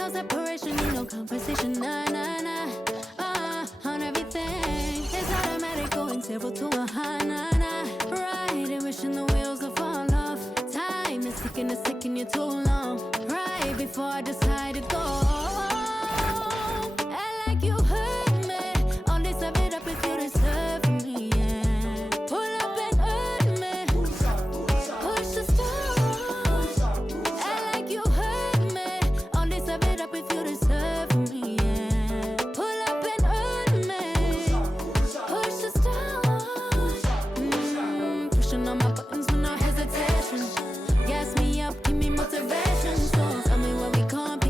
No separation, need no conversation, nah, nah, nah. On everything, it's automatic, going 0 to 100, nah, nah. Riding, wishing the wheels will fall off. Time is ticking you too long. Right before I decide to go. Act like you hurt me. Only serve it up if you deserve me, yeah. Pull up and hurt me. Push the start. Act like you hurt me. Only serve it up if you deserve me, yeah. Pull up and hurt me. Push the start. Pushing on my buttons with no hesitation. Gas me up, give me motivation. So tell me where we can't be.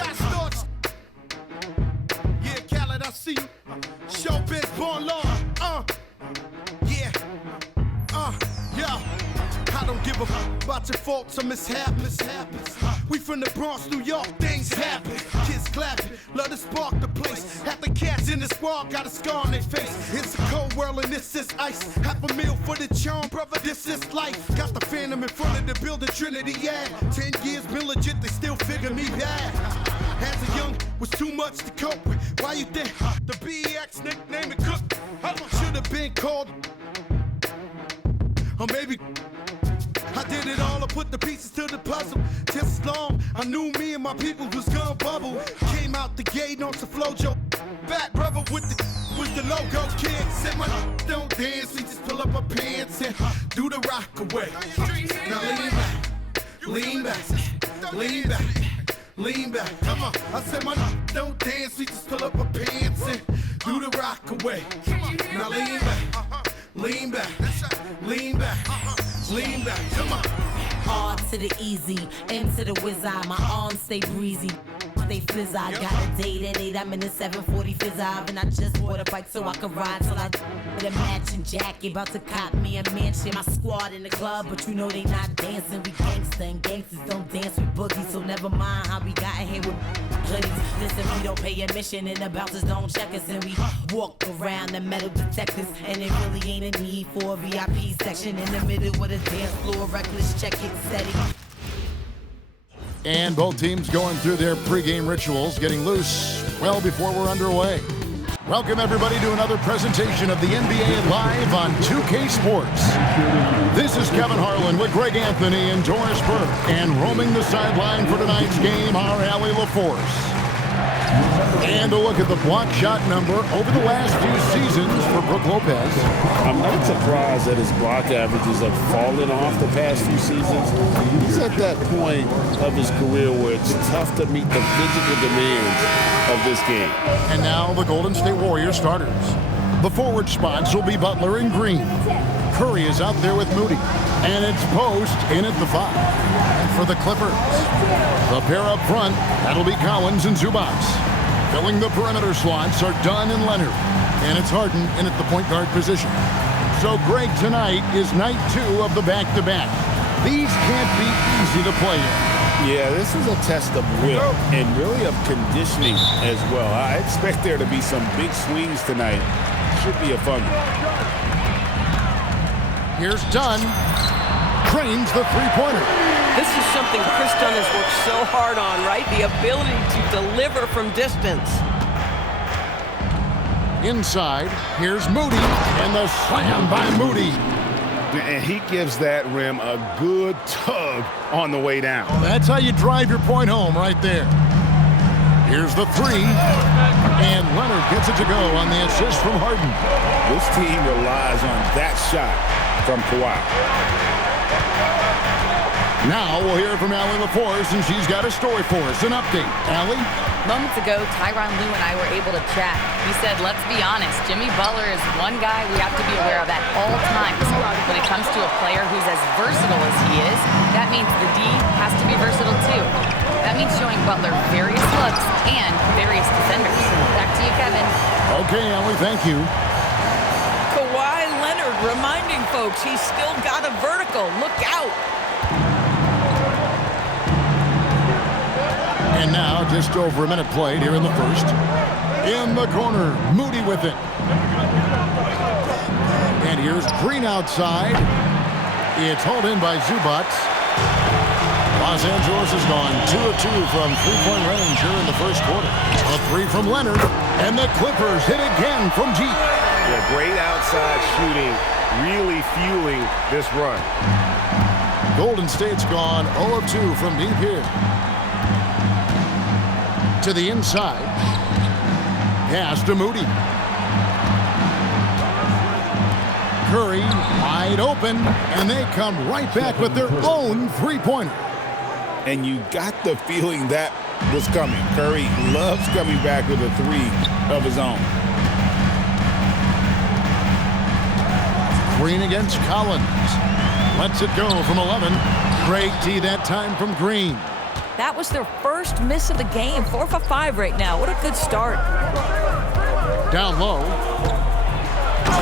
got starts. Yeah, Khaled, I see you. Showbiz, born law. Yeah. Yeah. I don't give a fuck about your faults or mishaps. We from the Bronx, New York, things happen. Kids clapping, love to spark the place. Half the cats in the squad got a scar on their face. It's a cold world and this is ice. Half a meal for the charm, brother, this is life. Got the phantom in front of the building, Trinity, yeah. 10 years been legit, they still figure me bad. As a young, was too much to cope with. Why you think the BX nickname it Cook? Should have been called, or maybe I did it all, I put the pieces to the puzzle. Just as long I knew me and my people was gonna bubble. Came out the gate on some flojo. Back brother with the logo kid. Said my don't dance, we just pull up our pants and do the rock away. Now lean back, lean back. Come on, I said my don't dance, we just pull up our pants and do the rock away. Now lean back, come on. R to the easy, M to the whiz eye. My arms stay breezy, stay fizz. I got a date at 8, I'm in the 740 fizz and I just bought a bike so I can ride till I with a matching jacket. About to cop me a mansion. My squad in the club, but you know they not dancing. We gangsta and gangsters don't dance with boogies, so never mind how we got in here with hoodies. Listen, we don't pay admission and the bouncers don't check us, and we walk around the metal detectors, and it really ain't a need for a VIP section in the middle of the dance floor. Reckless, check it, steady. And both teams going through their pregame rituals, getting loose well before we're underway. Welcome everybody to another presentation of the NBA Live on 2K Sports. This is Kevin Harlan with Greg Anthony and Doris Burke, and roaming the sideline for tonight's game, our Allie LaForce. And a look at the block shot number over the last few seasons for Brook Lopez. I'm not surprised that his block averages have fallen off the past few seasons. He's at that point of his career where it's tough to meet the physical demands of this game. And now the Golden State Warriors starters. The forward spots will be Butler and Green. Curry is out there with Moody. And it's Post in at the 5. For the Clippers, the pair up front, that'll be Collins and Zubac. Filling the perimeter slots are Dunn and Leonard. And it's Harden in at the point guard position. So Greg, tonight is night 2 of the back-to-back. These can't be easy to play in. Yeah, this is a test of will and really of conditioning as well. I expect there to be some big swings tonight. Should be a fun one. Here's Dunn. Cranes the three-pointer. This is something Chris Dunn has worked so hard on, right? The ability to deliver from distance. Inside, here's Moody, and the slam by Moody. And he gives that rim a good tug on the way down. That's how you drive your point home right there. Here's the 3, and Leonard gets it to go on the assist from Harden. This team relies on that shot from Kawhi. Now we'll hear from Allie LaForce, and she's got a story for us. An update. Allie? Moments ago, Tyronn Lue and I were able to chat. He said, let's be honest, Jimmy Butler is one guy we have to be aware of at all times. When it comes to a player who's as versatile as he is, that means the D has to be versatile too. That means showing Butler various looks and various defenders. Back to you, Kevin. Okay, Allie, thank you. Kawhi Leonard reminding folks he's still got a vertical. Look out. And now, just over a minute played here in the first. In the corner, Moody with it. And here's Green outside. It's hauled in by Zubac. Los Angeles has gone 2 of 2 from three-point range here in the first quarter. A 3 from Leonard, and the Clippers hit again from deep. Yeah, great outside shooting, really fueling this run. Golden State's gone 0 of 2 from deep here. To the inside. Pass to Moody. Curry wide open, and they come right back with their own three-pointer. And you got the feeling that was coming. Curry loves coming back with a 3 of his own. Green against Collins. Lets it go from 11. Great D that time from Green. That was their first miss of the game. 4 for 5 right now. What a good start. Down low.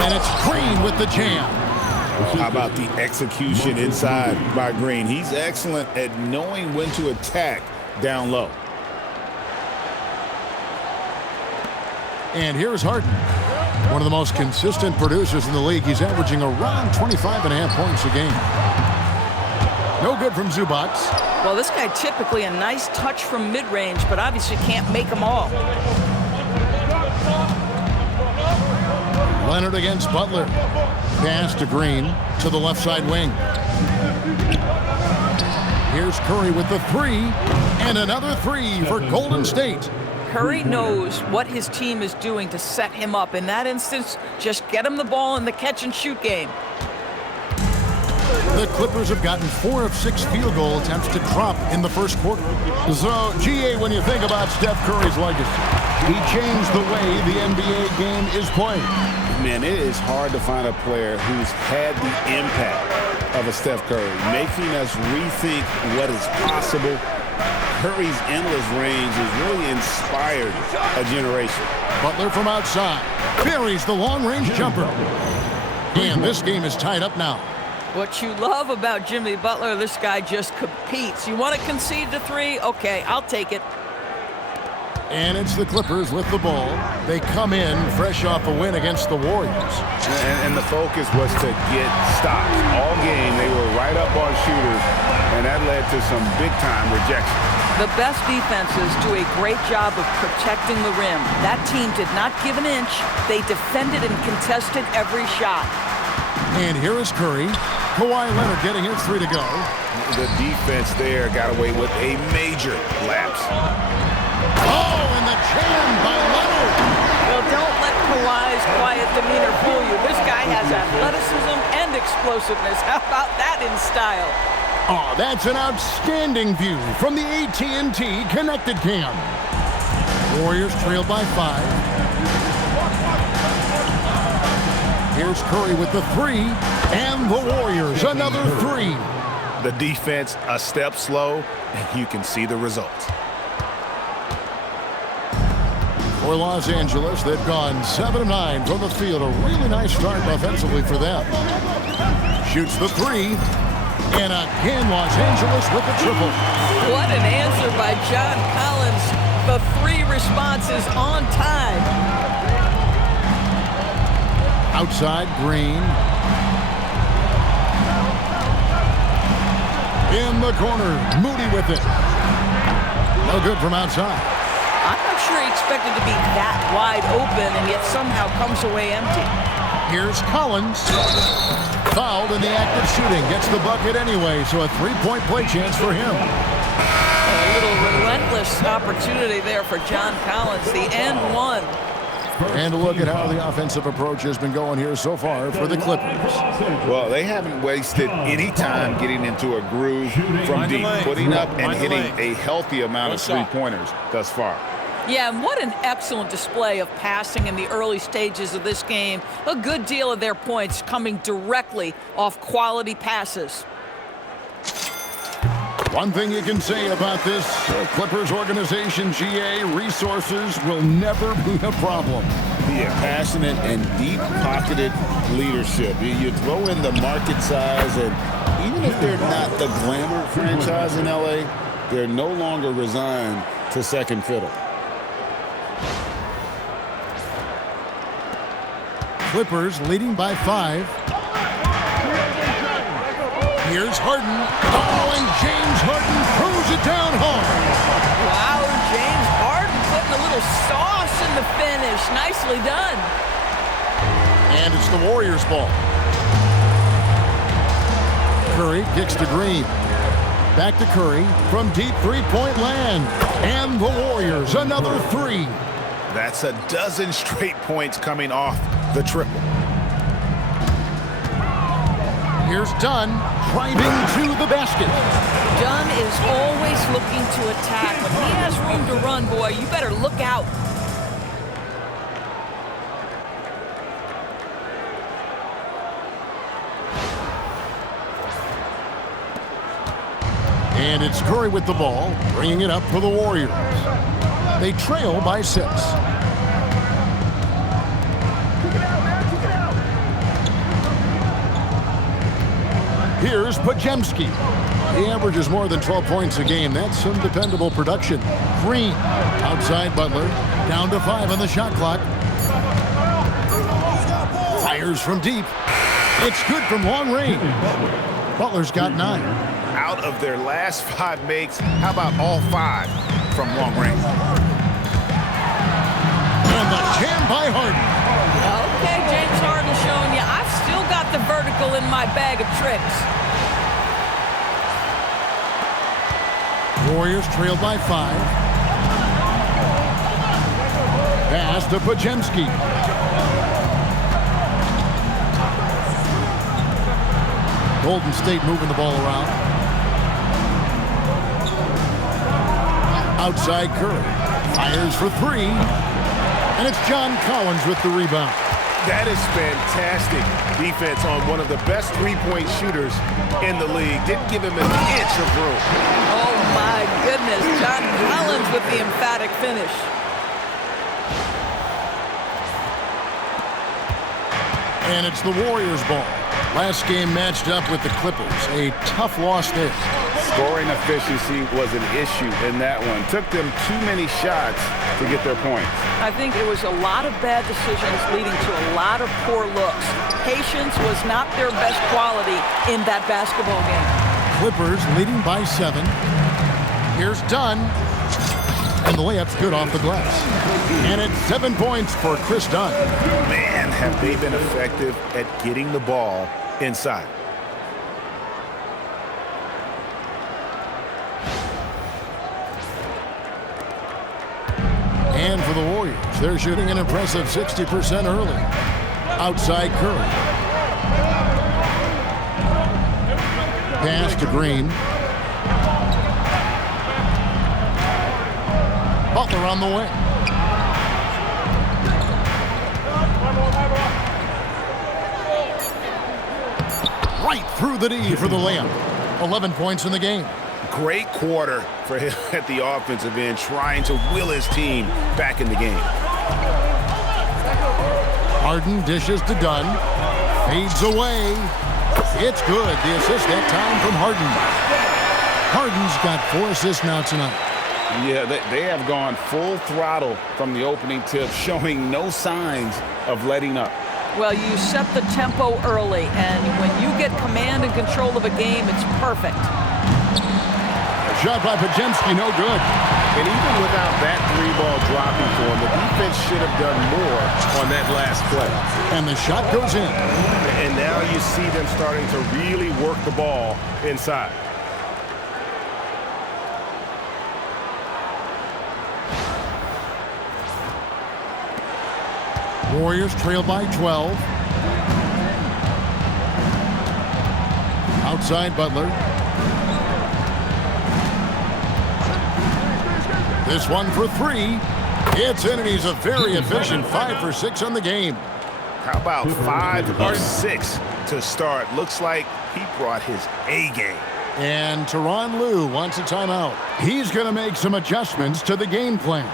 And it's Green with the jam. How about the execution inside by Green? He's excellent at knowing when to attack down low. And here's Harden, one of the most consistent producers in the league. He's averaging around 25.5 points a game. No good from Zubac. Well, this guy typically a nice touch from mid-range, but obviously can't make them all. Leonard against Butler. Pass to Green to the left side wing. Here's Curry with the three, and another three for Golden State. Curry knows what his team is doing to set him up. In that instance, just get him the ball in the catch-and-shoot game. The Clippers have gotten 4 of 6 field goal attempts to drop in the first quarter. So, GA, when you think about Steph Curry's legacy, he changed the way the NBA game is played. Man, it is hard to find a player who's had the impact of a Steph Curry, making us rethink what is possible. Curry's endless range has really inspired a generation. Butler from outside buries the long-range jumper. And this game is tied up now. What you love about Jimmy Butler, this guy just competes. You want to concede to 3? Okay, I'll take it. And it's the Clippers with the ball. They come in fresh off a win against the Warriors. And the focus was to get stops. All game, they were right up on shooters, and that led to some big-time rejection. The best defenses do a great job of protecting the rim. That team did not give an inch. They defended and contested every shot. And here is Curry. Kawhi Leonard getting his 3 to go. The defense there got away with a major lapse. Oh, and the jam by Leonard. Well, don't let Kawhi's quiet demeanor fool you. This guy has athleticism and explosiveness. How about that in style? Oh, that's an outstanding view from the AT&T Connected Cam. Warriors trail by 5. Here's Curry with the 3, and the Warriors another 3. The defense a step slow, and you can see the results. For Los Angeles, they've gone 7 of 9 from the field. A really nice start offensively for them. Shoots the 3, and again Los Angeles with the triple. What an answer by John Collins. The 3 responses on time. Outside, Green. In the corner, Moody with it. No good from outside. I'm not sure he expected to be that wide open and yet somehow comes away empty. Here's Collins. Fouled in the act of shooting. Gets the bucket anyway, so a 3-point play chance for him. A little relentless opportunity there for John Collins, the and one. And a look at how the offensive approach has been going here so far for the Clippers. Well, they haven't wasted any time getting into a groove from deep, putting up and hitting a healthy amount of three-pointers thus far. Yeah, and what an excellent display of passing in the early stages of this game. A good deal of their points coming directly off quality passes. One thing you can say about this Clippers organization, GA, resources will never be a problem. Yeah, passionate and deep-pocketed leadership. You throw in the market size, and even if they're not the glamour franchise in LA, they're no longer resigned to second fiddle. Clippers leading by 5. Here's Harden. Oh, and James Harden throws it down hard. Wow, James Harden putting a little sauce in the finish. Nicely done. And it's the Warriors' ball. Curry kicks to Green. Back to Curry from deep three-point land. And the Warriors another 3. That's a dozen straight points coming off the triple. Here's Dunn driving to the basket. Dunn is always looking to attack. When he has room to run, boy, you better look out. And it's Curry with the ball, bringing it up for the Warriors. They trail by 6. Here's Pajemski. He averages more than 12 points a game. That's some dependable production. Green, outside Butler, down to 5 on the shot clock. Fires from deep. It's good from long range. Butler's got 9. Out of their last 5 makes, how about all 5 from long range? And the jam by Harden. Okay, James Harden showing you I've still got the vertical in my bag of tricks. Warriors trailed by 5. Pass to Pajemski. Golden State moving the ball around. Outside Curry. Fires for 3. And it's John Collins with the rebound. That is fantastic defense on one of the best three-point shooters in the league. Didn't give him an inch of room. Oh, my goodness. John Collins with the emphatic finish. And it's the Warriors' ball. Last game matched up with the Clippers. A tough loss there. Scoring efficiency was an issue in that one. Took them too many shots to get their points. I think it was a lot of bad decisions leading to a lot of poor looks. Patience was not their best quality in that basketball game. Clippers leading by 7. Here's Dunn. And the layup's good off the glass. And it's 7 points for Chris Dunn. Man, have they been effective at getting the ball inside. And for the Warriors, they're shooting an impressive 60% early. Outside Curry. Pass to Green. Butler on the wing. Right through the D for the layup. 11 points in the game. Great quarter for him at the offensive end, trying to will his team back in the game. Harden dishes to Dunn. Fades away. It's good. The assist that time from Harden. Harden's got 4 assists now tonight. Yeah, they have gone full throttle from the opening tip, showing no signs of letting up. Well, you set the tempo early, and when you get command and control of a game, it's perfect. Shot by Pajemski, no good. And even without that 3-ball dropping for him, the defense should have done more on that last play. And the shot goes in. And now you see them starting to really work the ball inside. Warriors trail by 12. Outside Butler. This one for 3. It's in, and he's a very efficient 5 for 6 on the game. How about 5 of 6 to start? Looks like he brought his A game. And Tyronn Lue wants a timeout. He's going to make some adjustments to the game plan.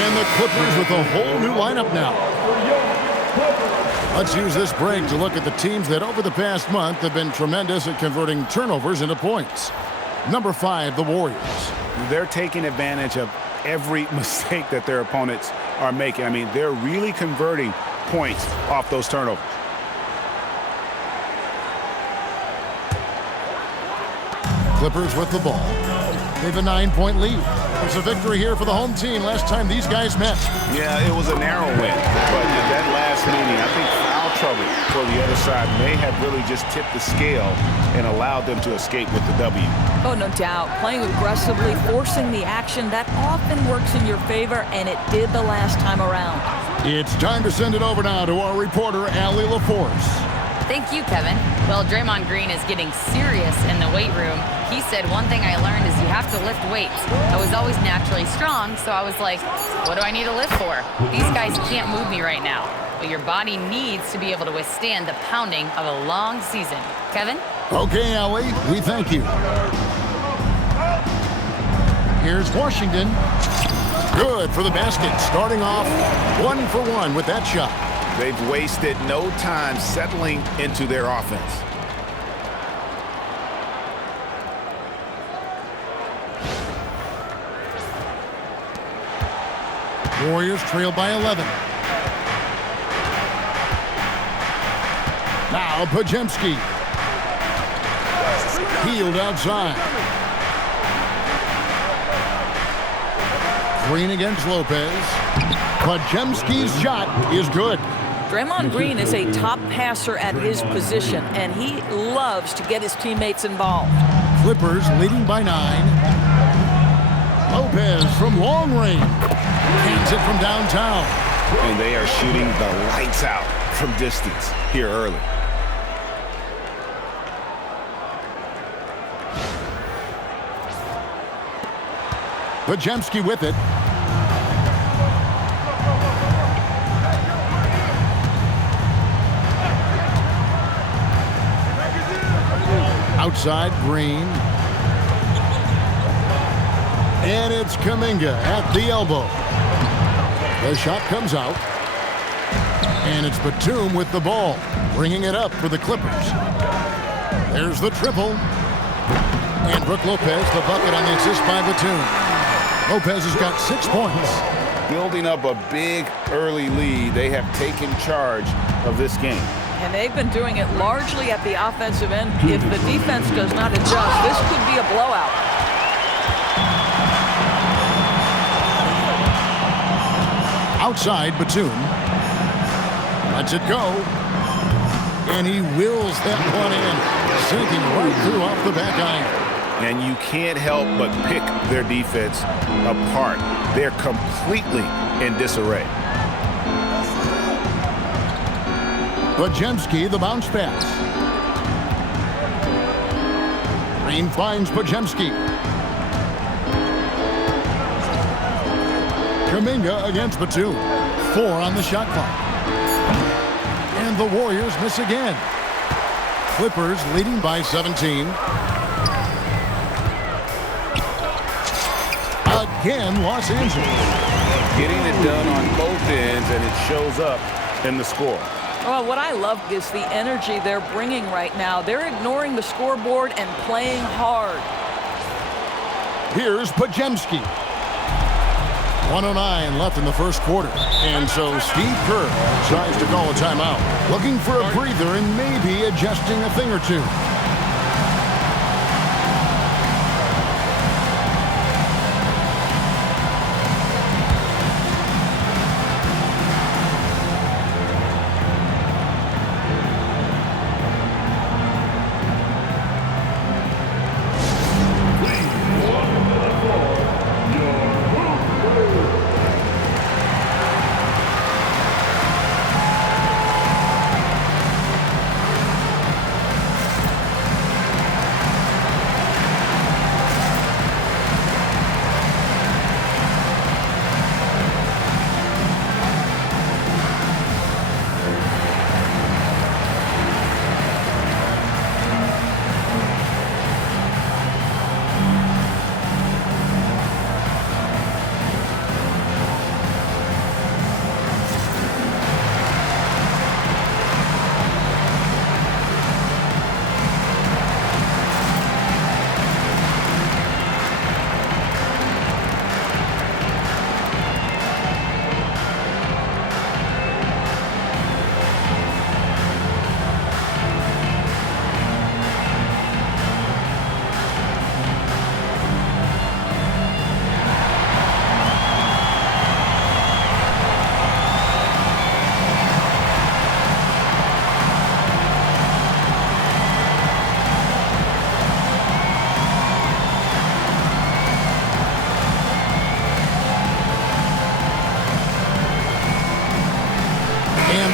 And the Clippers with a whole new lineup now. Let's use this break to look at the teams that over the past month have been tremendous at converting turnovers into points. Number 5, the Warriors. They're taking advantage of every mistake that their opponents are making. I mean, they're really converting points off those turnovers. Clippers with the ball. They have a 9-point lead. It's a victory here for the home team last time these guys met. Yeah, it was a narrow win. But in that last meeting, I think foul trouble for the other side may have really just tipped the scale and allowed them to escape with the W. Oh, no doubt. Playing aggressively, forcing the action, that often works in your favor, and it did the last time around. It's time to send it over now to our reporter, Allie LaForce. Thank you, Kevin. Well, Draymond Green is getting serious in the weight room. He said, one thing I learned is you have to lift weights. I was always naturally strong, so I was like, what do I need to lift for? These guys can't move me right now. But your body needs to be able to withstand the pounding of a long season. Kevin? Okay, Allie, we thank you. Here's Washington. Good for the basket, starting off 1 for 1 with that shot. They've wasted no time settling into their offense. Warriors trail by 11. Now Pajemski. Healed outside. Green against Lopez. Pajemski's shot is good. Draymond Green is a top passer at his position, and he loves to get his teammates involved. Clippers leading by 9. Lopez from long range. Hands it from downtown. And they are shooting the lights out from distance here early. Pajemski with it. Outside, Green. And it's Kuminga at the elbow. The shot comes out. And it's Batum with the ball, bringing it up for the Clippers. There's the triple. And Brook Lopez, the bucket on the assist by Batum. Lopez has got 6 points. Building up a big early lead, they have taken charge of this game. And they've been doing it largely at the offensive end. If the defense does not adjust, this could be a blowout. Outside, Batum. Lets it go. And he wills that one in, sinking right through off the back iron. And you can't help but pick their defense apart. They're completely in disarray. Pajemski, the bounce pass. Green finds Pajemski. Kuminga against Batum. 4 on the shot clock. And the Warriors miss again. Clippers leading by 17. Again, Los Angeles. Getting it done on both ends, and it shows up in the score. Well, what I love is the energy they're bringing right now. They're ignoring the scoreboard and playing hard. Here's Pajemski. 1:09 left in the first quarter. And so Steve Kerr tries to call a timeout. Looking for a breather and maybe adjusting a thing or two.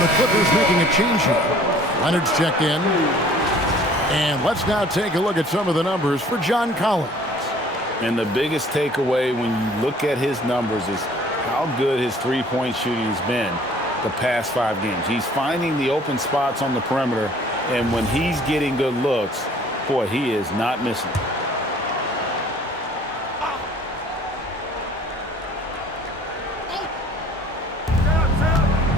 the Clippers making a change here. Leonard's checked in. And let's now take a look at some of the numbers for John Collins. And the biggest takeaway when you look at his numbers is how good his three-point shooting has been the past 5 games. He's finding the open spots on the perimeter, and when he's getting good looks, boy, he is not missing.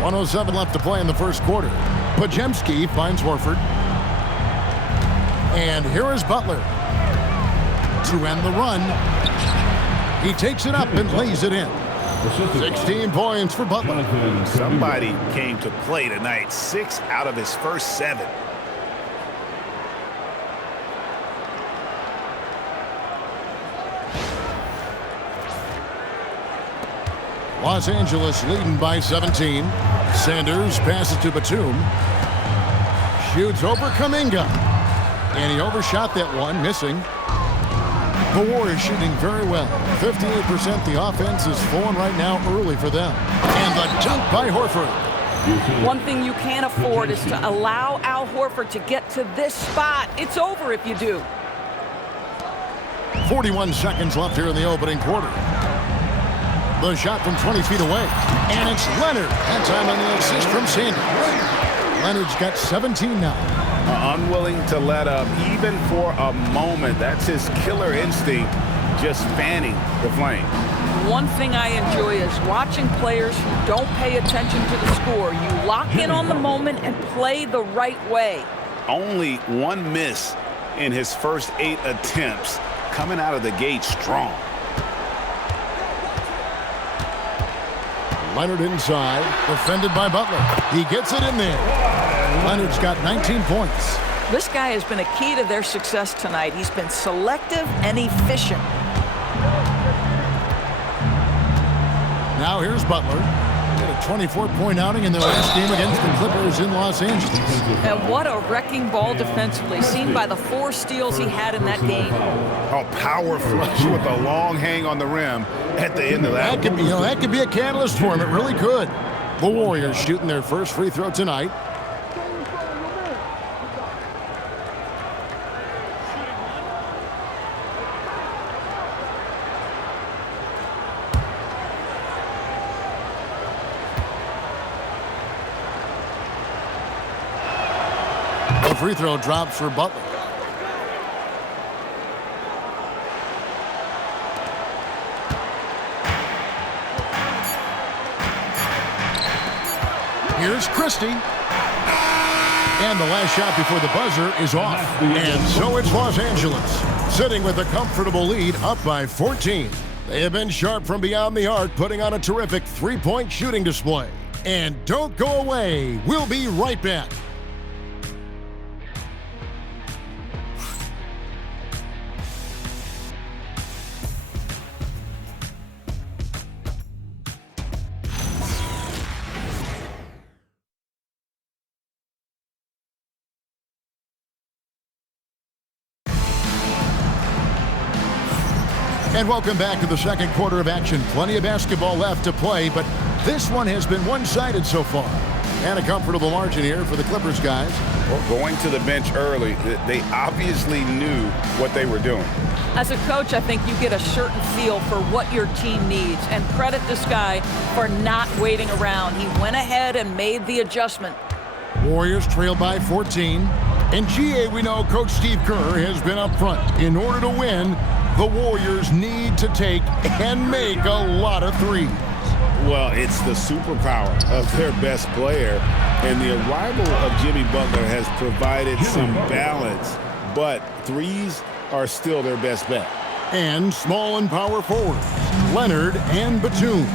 .107 left to play in the first quarter. Podziemski finds Horford. And here is Butler to end the run. He takes it up and lays it in. 16 points for Butler. Somebody came to play tonight. 6 out of his first 7. Los Angeles leading by 17. Sanders passes to Batum. Shoots over Kuminga. And he overshot that one, missing. The Warriors shooting very well. 58%. The offense is flowing right now early for them. And the dunk by Horford. One thing you can't afford is to allow Al Horford to get to this spot. It's over if you do. 41 seconds left here in the opening quarter. The shot from 20 feet away. And it's Leonard. That time on the assist from Sanders. Leonard's got 17 now. Unwilling to let up even for a moment. That's his killer instinct, just fanning the flame. One thing I enjoy is watching players who don't pay attention to the score. You lock in on the moment and play the right way. Only 1 miss in his first 8 attempts, coming out of the gate strong. Leonard inside, defended by Butler. He gets it in there. Leonard's got 19 points. This guy has been a key to their success tonight. He's been selective and efficient. Now here's Butler. Had a 24-point outing in their last game against the Clippers in Los Angeles. And what a wrecking ball defensively, seen by the 4 steals he had in that game. A power flush with a long hang on the rim at the end of that. That could be a catalyst for him. It really could. The Warriors shooting their first free throw tonight. The free throw drops for Butler. Here's Christie. And the last shot before the buzzer is off. And so it's Los Angeles, sitting with a comfortable lead, up by 14. They have been sharp from beyond the arc, putting on a terrific three-point shooting display. And don't go away. We'll be right back. And welcome back to the second quarter of action. Plenty of basketball left to play, but this one has been one-sided so far. And a comfortable margin here for the Clippers guys. Well, going to the bench early, they obviously knew what they were doing. As a coach, I think you get a certain feel for what your team needs. And credit this guy for not waiting around. He went ahead and made the adjustment. Warriors trail by 14. And GA, we know Coach Steve Kerr has been up front. In order to win, the Warriors need to take and make a lot of threes. Well, it's the superpower of their best player, and the arrival of Jimmy Butler has provided some balance, but threes are still their best bet. And small and power forwards, Leonard and Batum.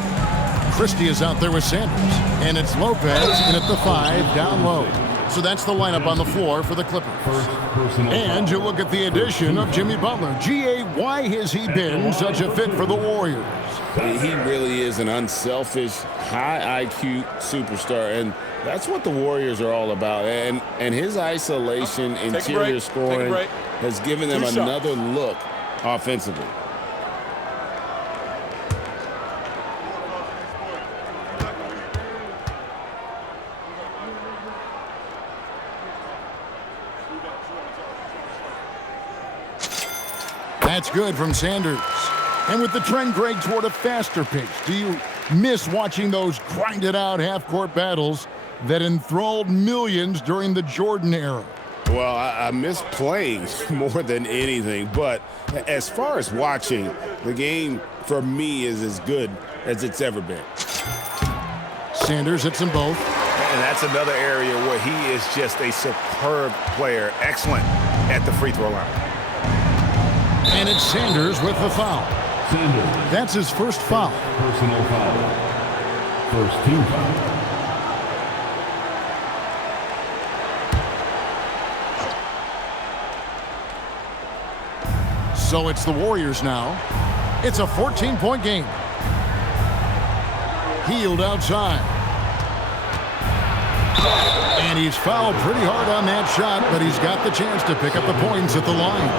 Christie is out there with Sanders, and it's Lopez in at the 5 down low. So that's the lineup on the floor for the Clippers. And you look at the addition of Jimmy Butler. GA, why has he been such a fit for the Warriors? He really is an unselfish, high IQ superstar, and that's what the Warriors are all about. And his isolation, interior scoring has given them another look offensively. That's good from Sanders. And with the trend, Greg, toward a faster pace, do you miss watching those grinded-out half-court battles that enthralled millions during the Jordan era? Well, I miss playing more than anything, but as far as watching, the game for me is as good as it's ever been. Sanders hits them both. And that's another area where he is just a superb player. Excellent at the free throw line. And it's Sanders with the foul. Sanders. That's his first foul. Personal foul. First team foul. So it's the Warriors now. It's a 14-point game. Healed outside. And he's fouled pretty hard on that shot, but he's got the chance to pick up the points at the line.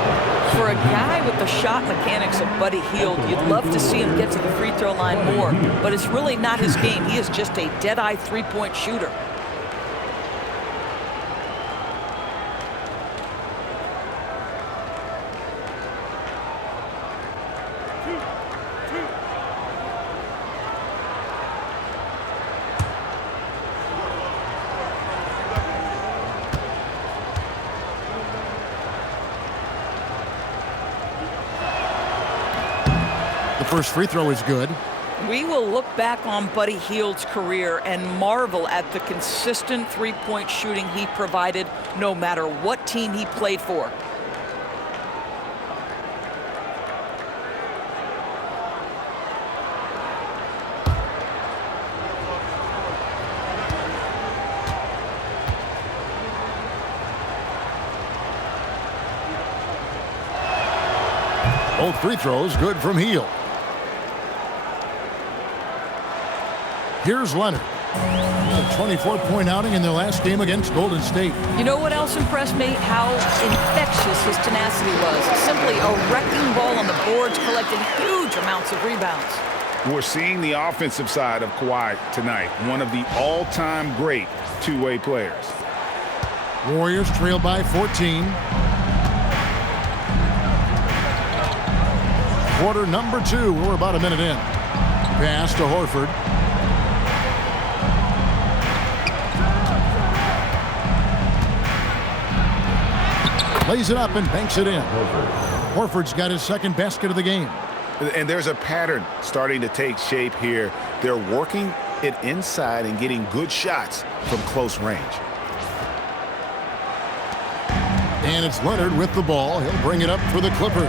For a guy with the shot mechanics of Buddy Hield, you'd love to see him get to the free throw line more, but it's really not his game. He is just a dead-eye three-point shooter. The first free throw is good. We will look back on Buddy Hield's career and marvel at the consistent three-point shooting he provided no matter what team he played for. Both free throws good from Hield. Here's Leonard. A 24-point outing in their last game against Golden State. You know what else impressed me? How infectious his tenacity was. Simply a wrecking ball on the boards, collecting huge amounts of rebounds. We're seeing the offensive side of Kawhi tonight, one of the all-time great two-way players. Warriors trail by 14. Quarter number 2. We're about a minute in. Pass to Horford. Lays it up and banks it in. Horford's got his second basket of the game. And there's a pattern starting to take shape here. They're working it inside and getting good shots from close range. And it's Leonard with the ball. He'll bring it up for the Clippers.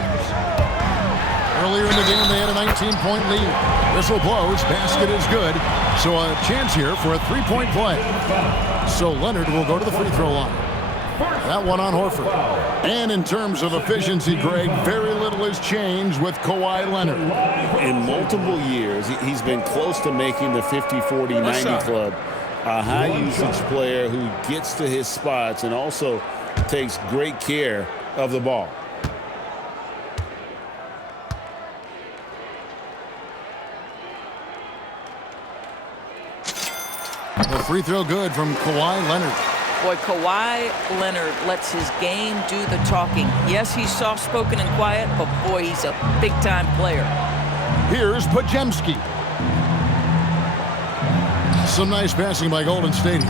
Earlier in the game, they had a 19-point lead. Whistle blows. Basket is good. So a chance here for a three-point play. So Leonard will go to the free throw line. That one on Horford. And in terms of efficiency, Greg, very little has changed with Kawhi Leonard. In multiple years, he's been close to making the 50-40-90 club. A high-usage player who gets to his spots and also takes great care of the ball. The free throw good from Kawhi Leonard. Boy, Kawhi Leonard lets his game do the talking. Yes, he's soft-spoken and quiet, but boy, he's a big-time player. Here's Podziemski. Some nice passing by Golden State.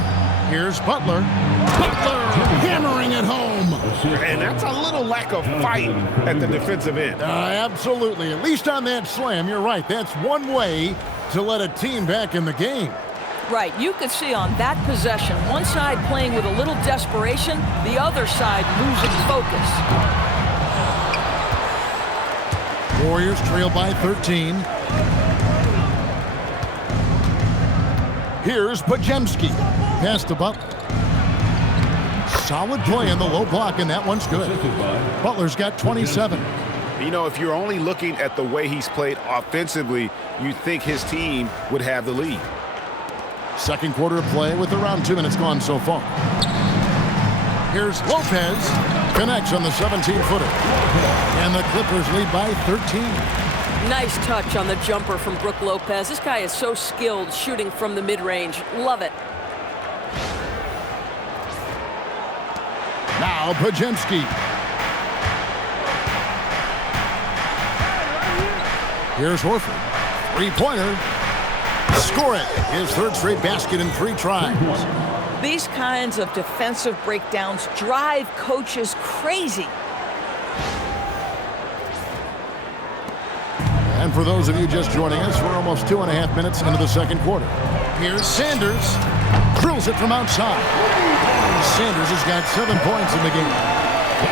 Here's Butler. Butler hammering it home. And that's a little lack of fight at the defensive end. Absolutely. At least on that slam, you're right. That's one way to let a team back in the game. Right, you could see on that possession, one side playing with a little desperation, the other side losing focus. Warriors trail by 13. Here's Podziemski. Pass to Butler. Solid play in the low block, and that one's good. Butler's got 27. You know, if you're only looking at the way he's played offensively, you'd think his team would have the lead. Second quarter of play with around 2 minutes gone so far. Here's Lopez. Connects on the 17-footer. And the Clippers lead by 13. Nice touch on the jumper from Brook Lopez. This guy is so skilled shooting from the mid-range. Love it. Now Podziemski. Here's Horford. Three-pointer. Score it. His third straight basket in 3 tries. These kinds of defensive breakdowns drive coaches crazy. And for those of you just joining us, we're almost 2.5 minutes into the second quarter. Here's Sanders. Drills it from outside. Sanders has got 7 points in the game.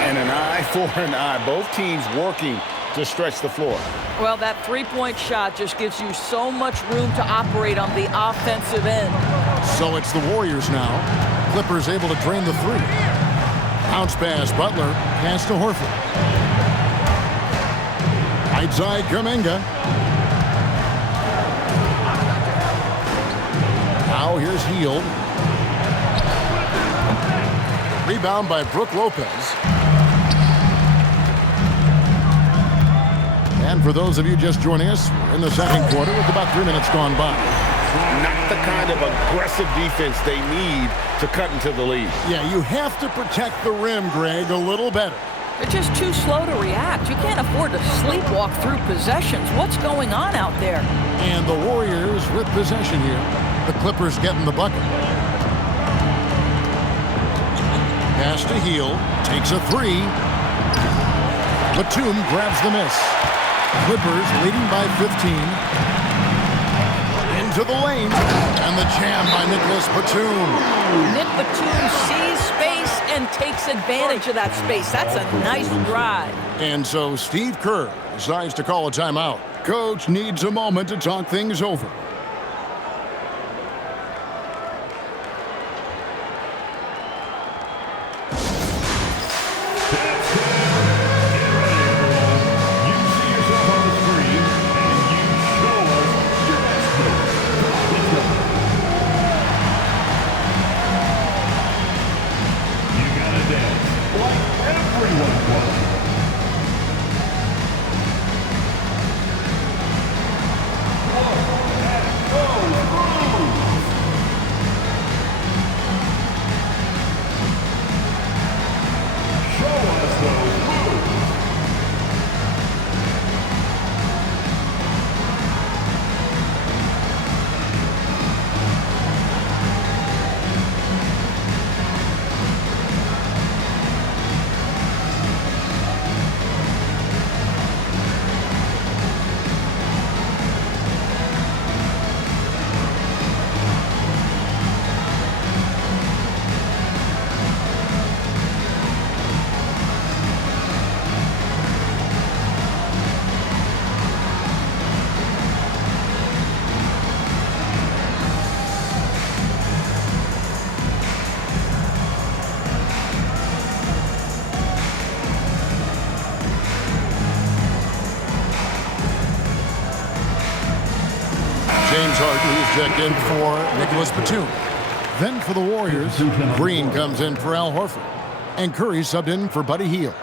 And an eye for an eye. Both teams working to stretch the floor. Well, that three-point shot just gives you so much room to operate on the offensive end. So it's the Warriors now. Clippers able to drain the 3. Bounce pass, Butler. Pass to Horford. Right side, Kuminga. Now here's Hield. Rebound by Brook Lopez. And for those of you just joining us, we're in the second quarter with about 3 minutes gone by. Not the kind of aggressive defense they need to cut into the lead. Yeah, you have to protect the rim, Greg, a little better. They're just too slow to react. You can't afford to sleepwalk through possessions. What's going on out there? And the Warriors with possession here. The Clippers getting the bucket. Pass to Hield. Takes a 3. Batum grabs the miss. Clippers leading by 15. Into the lane. And the jam by Nicholas Batum. Nick Batum sees space and takes advantage of that space. That's a nice drive. And so Steve Kerr decides to call a timeout. Coach needs a moment to talk things over. James Harden is checked in for Nicholas Batum. Then for the Warriors, Green comes in for Al Horford. And Curry subbed in for Buddy Hield.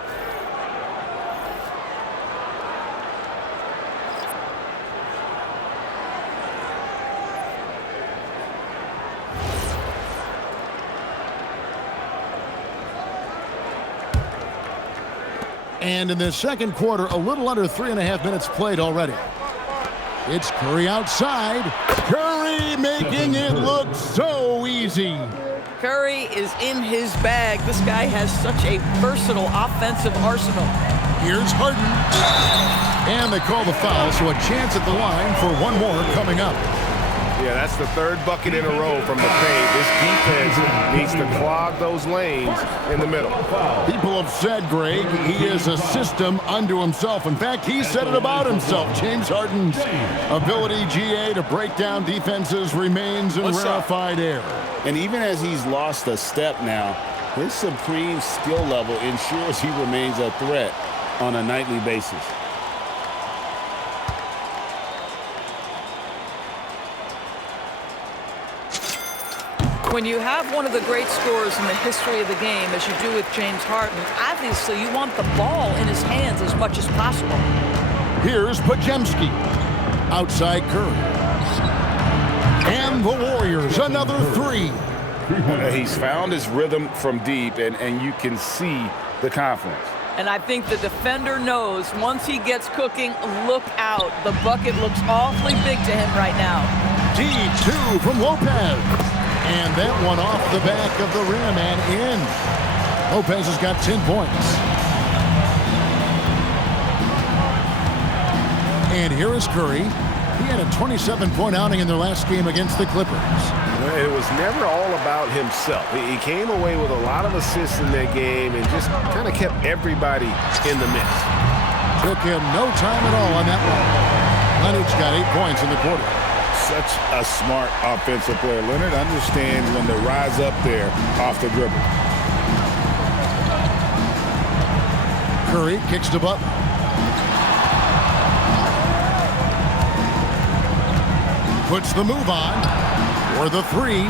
And in the second quarter, a little under 3.5 minutes played already. It's Curry outside. Curry making it look so easy. Curry is in his bag. This guy has such a versatile offensive arsenal. Here's Harden. And they call the foul, so a chance at the line for one more coming up. Yeah, that's the third bucket in a row from the paint. This defense needs to clog those lanes in the middle. People have said, Greg, he is a system unto himself. In fact, he said it about himself. James Harden's ability, GA, to break down defenses remains in rarefied air. And even as he's lost a step now, his supreme skill level ensures he remains a threat on a nightly basis. When you have one of the great scorers in the history of the game, as you do with James Harden, obviously you want the ball in his hands as much as possible. Here's Podziemski. Outside Curry. And the Warriors, another 3. He's found his rhythm from deep, and you can see the confidence. And I think the defender knows once he gets cooking, look out. The bucket looks awfully big to him right now. Deep two from Lopez. And that one off the back of the rim and in. Lopez has got 10 points. And here is Curry. He had a 27-point outing in their last game against the Clippers. It was never all about himself. He came away with a lot of assists in that game and just kind of kept everybody in the mix. Took him no time at all on that one. Leonard's got 8 points in the quarter. Such a smart offensive player. Leonard understands when to rise up there off the dribble. Curry kicks to Butler. Puts the move on for the three.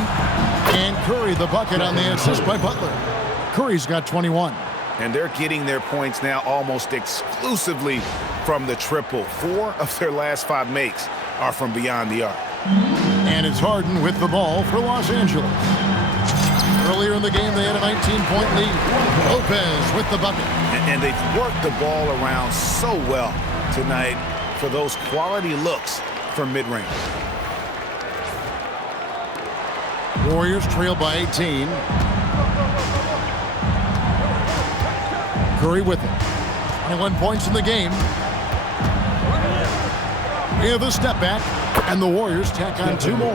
And Curry the bucket on the assist by Butler. Curry's got 21. And they're getting their points now almost exclusively from the triple. 4 of their last 5 makes are from beyond the arc. And it's Harden with the ball for Los Angeles. Earlier in the game, they had a 19-point lead. Lopez with the bucket. And they've worked the ball around so well tonight for those quality looks from mid-range. Warriors trail by 18. Curry with it. 21 points in the game. We have a step back, and the Warriors tack on 2 more.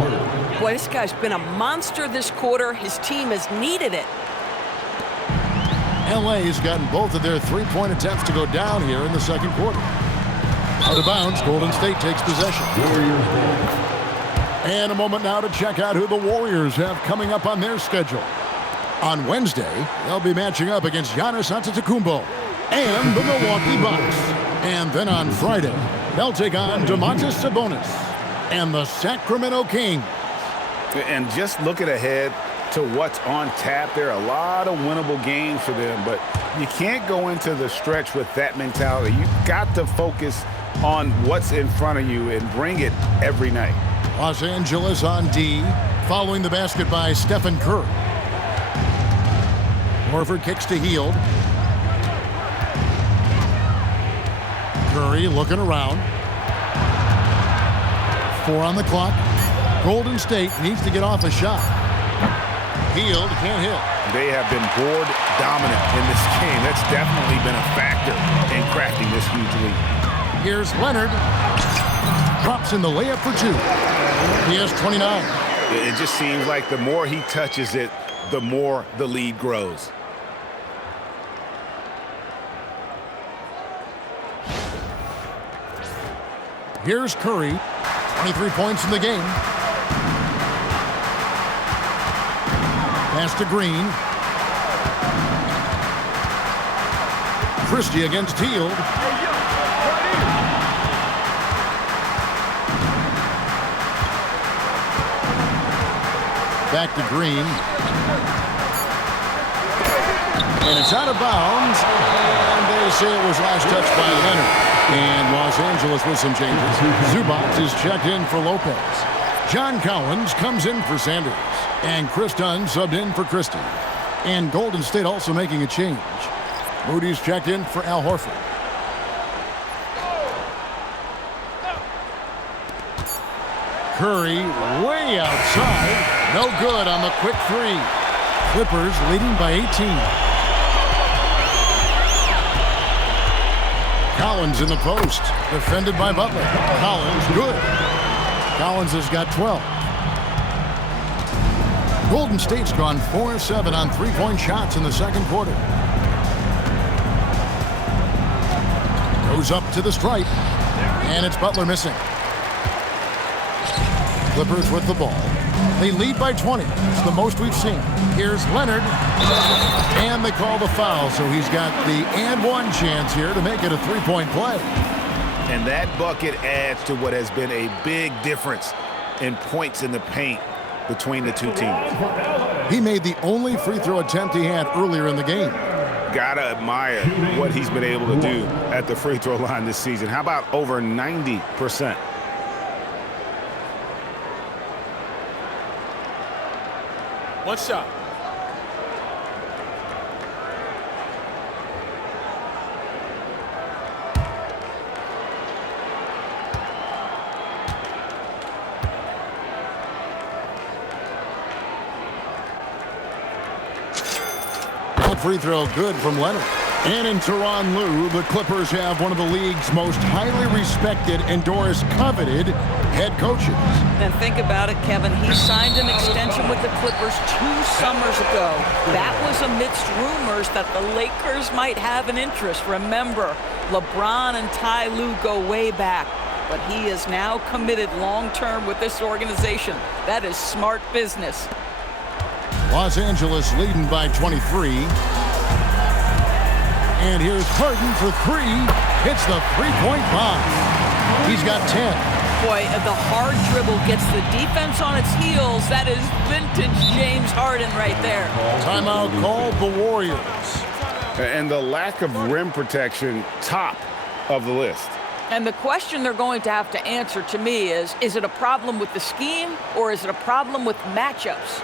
Boy, this guy's been a monster this quarter. His team has needed it. LA's gotten both of their 3-point attempts to go down here in the second quarter. Out of bounds, Golden State takes possession. And a moment now to check out who the Warriors have coming up on their schedule. On Wednesday, they'll be matching up against Giannis Antetokounmpo and the Milwaukee Bucks. And then on Friday, they'll take on Domantas Sabonis and the Sacramento Kings. And just looking ahead to what's on tap, there are a lot of winnable games for them, but you can't go into the stretch with that mentality. You've got to focus on what's in front of you and bring it every night. Los Angeles on D, following the basket by Stephen Curry. Horford kicks to Hield. Curry looking around. 4 on the clock. Golden State needs to get off a shot. Hield can't hit. They have been board dominant in this game. That's definitely been a factor in cracking this huge lead. Here's Leonard. Drops in the layup for 2. He has 29. It just seems like the more he touches it, the more the lead grows. Here's Curry. 23 points in the game. Pass to Green. Christie against Hield. Back to Green. And it's out of bounds. And they say it was last touched by Leonard. And Los Angeles with some changes. Zubac is checked in for Lopez. John Collins comes in for Sanders. And Chris Dunn subbed in for Christie. And Golden State also making a change. Moody's checked in for Al Horford. Curry way outside. No good on the quick 3. Clippers leading by 18. Collins in the post. Defended by Butler. Collins good. Collins has got 12. Golden State's gone 4-7 on 3-point shots in the second quarter. Goes up to the stripe. And it's Butler missing. Clippers with the ball. They lead by 20. It's the most we've seen. Here's Leonard. And they call the foul, so he's got the and one chance here to make it a 3-point play. And that bucket adds to what has been a big difference in points in the paint between the two teams. He made the only free throw attempt he had earlier in the game. Gotta admire what he's been able to do at the free throw line this season. How about over 90%? One shot. free throw good from Leonard. And in Tyronn Lue, the Clippers have one of the league's most highly respected and Doris coveted head coaches. And think about it, Kevin. He signed an extension with the Clippers 2 summers ago. That was amidst rumors that the Lakers might have an interest. Remember, LeBron and Ty Lue go way back. But he is now committed long-term with this organization. That is smart business. Los Angeles leading by 23. And here's Harden for 3. Hits the three-point bomb. He's got 10. Boy, the hard dribble gets the defense on its heels. That is vintage James Harden right there. Timeout called the Warriors. And the lack of rim protection, top of the list. And the question they're going to have to answer to me is it a problem with the scheme or is it a problem with matchups?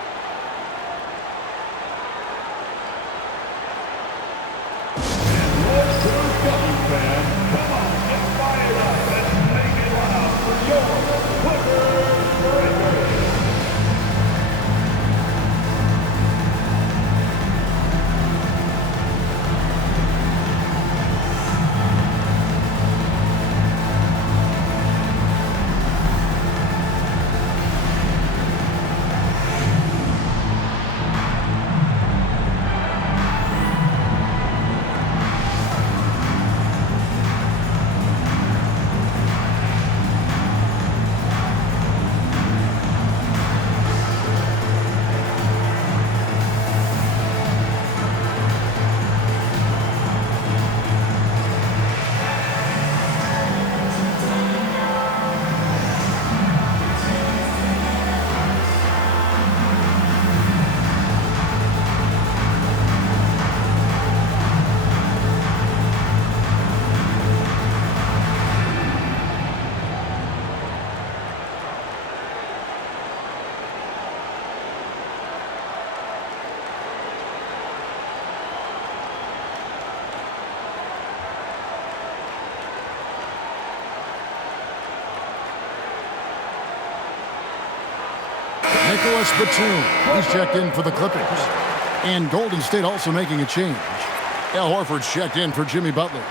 Nicholas Batum, he's checked in for the Clippers. And Golden State also making a change. Al Horford's checked in for Jimmy Butler.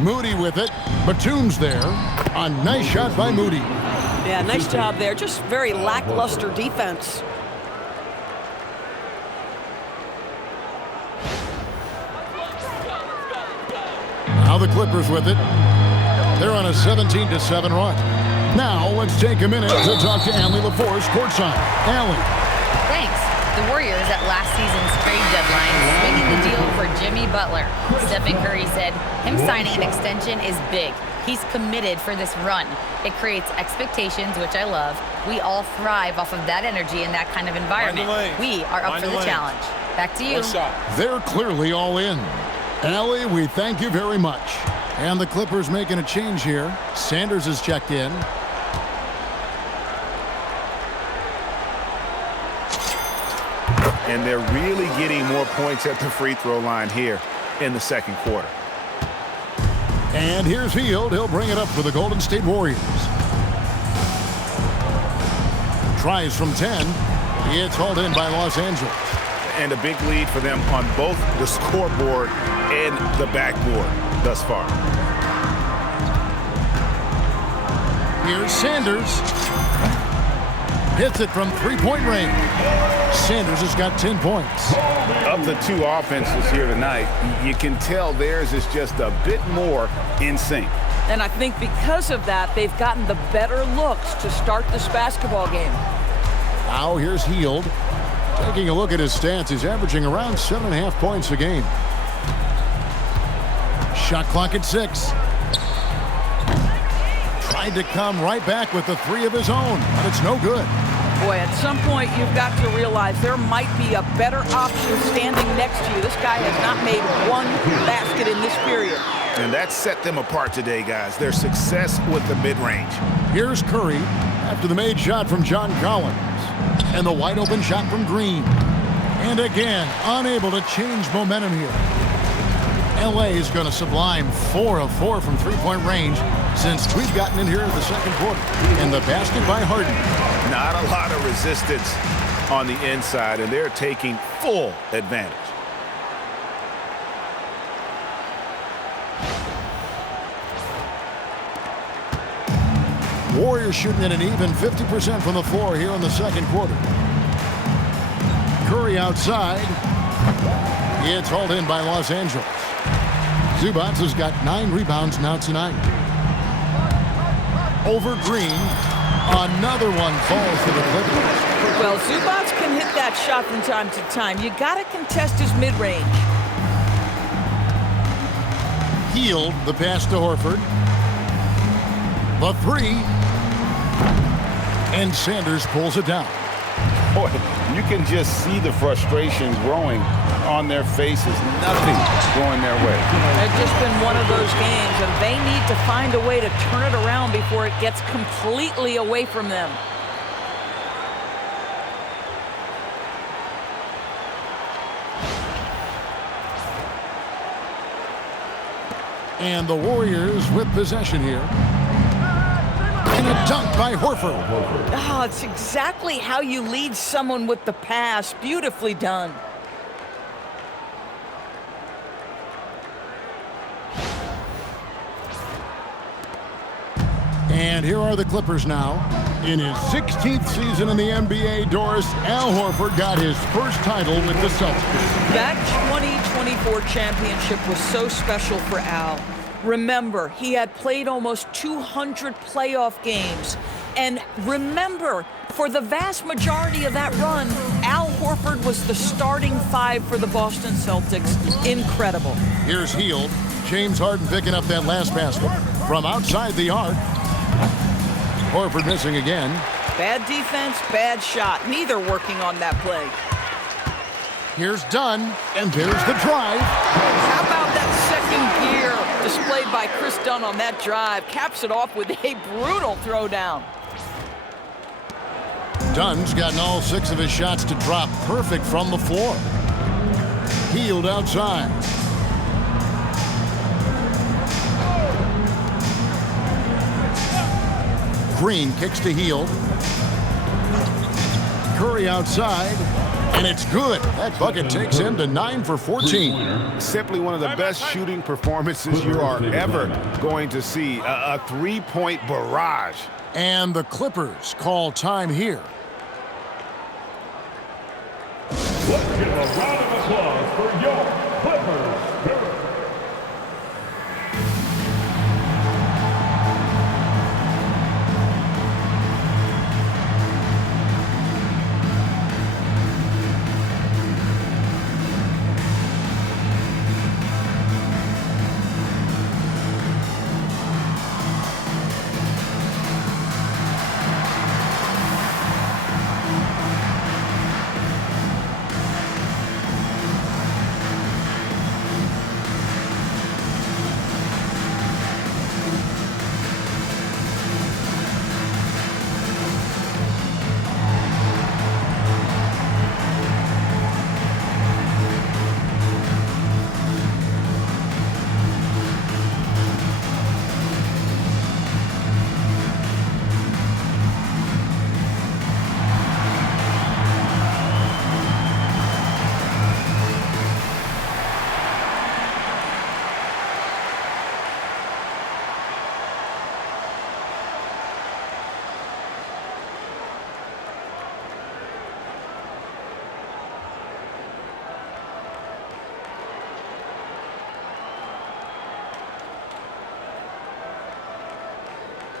Moody with it. Batum's there. A nice shot by Moody. Yeah, nice job there. Just very lackluster defense. Now the Clippers with it. They're on a 17-7 run. Now let's take a minute to talk to Allie LaForce courtside. Allie. Thanks. The Warriors at last season's trade deadline swinging the deal for Jimmy Butler. Stephen Curry said him signing an extension is big. He's committed for this run. It creates expectations, which I love. We all thrive off of that energy in that kind of environment. We are up for the challenge. Back to you. They're clearly all in. Allie, we thank you very much. And the Clippers making a change here. Sanders is checked in. And they're really getting more points at the free throw line here in the second quarter. And here's Hield. He'll bring it up for the Golden State Warriors. Tries from 10. It's hauled in by Los Angeles. And a big lead for them on both the scoreboard and the backboard thus far. Here's Sanders. Hits it from three-point range. Sanders has got 10 points. Of the two offenses here tonight, you can tell theirs is just a bit more in sync. And I think because of that, they've gotten the better looks to start this basketball game. Now here's Hield. Taking a look at his stats, he's averaging around 7.5 points a game. Shot clock at 6. Tried to come right back with the 3 of his own, but it's no good. Boy, at some point, you've got to realize there might be a better option standing next to you. This guy has not made one basket in this period. And that set them apart today, guys. Their success with the mid-range. Here's Curry after the made shot from John Collins. And the wide open shot from Green. And again, unable to change momentum here. LA is going to sublime 4 of 4 from three-point range since we've gotten in here in the second quarter. And the basket by Harden. Not a lot of resistance on the inside, and they're taking full advantage. Warriors shooting at an even 50% from the floor here in the second quarter. Curry outside. It's hauled in by Los Angeles. Zubac has got 9 rebounds now tonight. Over Green. Another one falls to the Clippers. Well, Zubac can hit that shot from time to time. You got to contest his mid-range. Healed the pass to Horford. The 3. And Sanders pulls it down. Boy, you can just see the frustration growing on their faces. Nothing going their way. It's just been one of those games, and they need to find a way to turn it around before it gets completely away from them. And the Warriors with possession here. And a dunk by Horford. Oh, it's exactly how you lead someone with the pass. Beautifully done. And here are the Clippers now. In his 16th season in the NBA, Doris, Al Horford got his first title with the Celtics. That 2024 championship was so special for Al. Remember, he had played almost 200 playoff games. And remember, for the vast majority of that run, Al Horford was the starting 5 for the Boston Celtics. Incredible. Here's Hield. James Harden picking up that last basket from outside the arc. Horford missing again. Bad defense, bad shot. Neither working on that play. Here's Dunn, and there's the drive. How about that second gear displayed by Chris Dunn on that drive? Caps it off with a brutal throwdown. Dunn's gotten all 6 of his shots to drop perfect from the floor. Hield outside. Green kicks to Hield. Curry outside. And it's good. That bucket takes him to 9 for 14. Simply one of the best shooting performances you are ever going to see. A three-point barrage. And the Clippers call time here. Let's give a round of applause for your Clippers.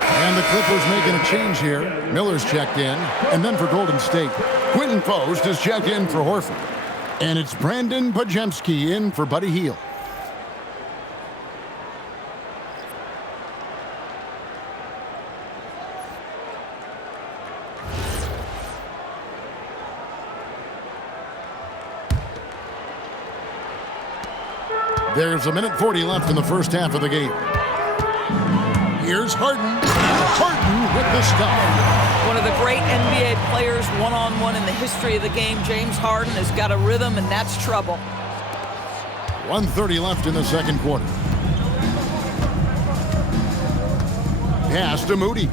And the Clippers making a change here. Miller's checked in. And then for Golden State, Quentin Post is checked in for Horford. And it's Brandon Podziemski in for Buddy Hield. There's 1:40 left in the first half of the game. Here's Harden. Harden with the stop. One of the great NBA players one-on-one in the history of the game, James Harden, has got a rhythm, and that's trouble. 1:30 left in the second quarter. Pass to Moody.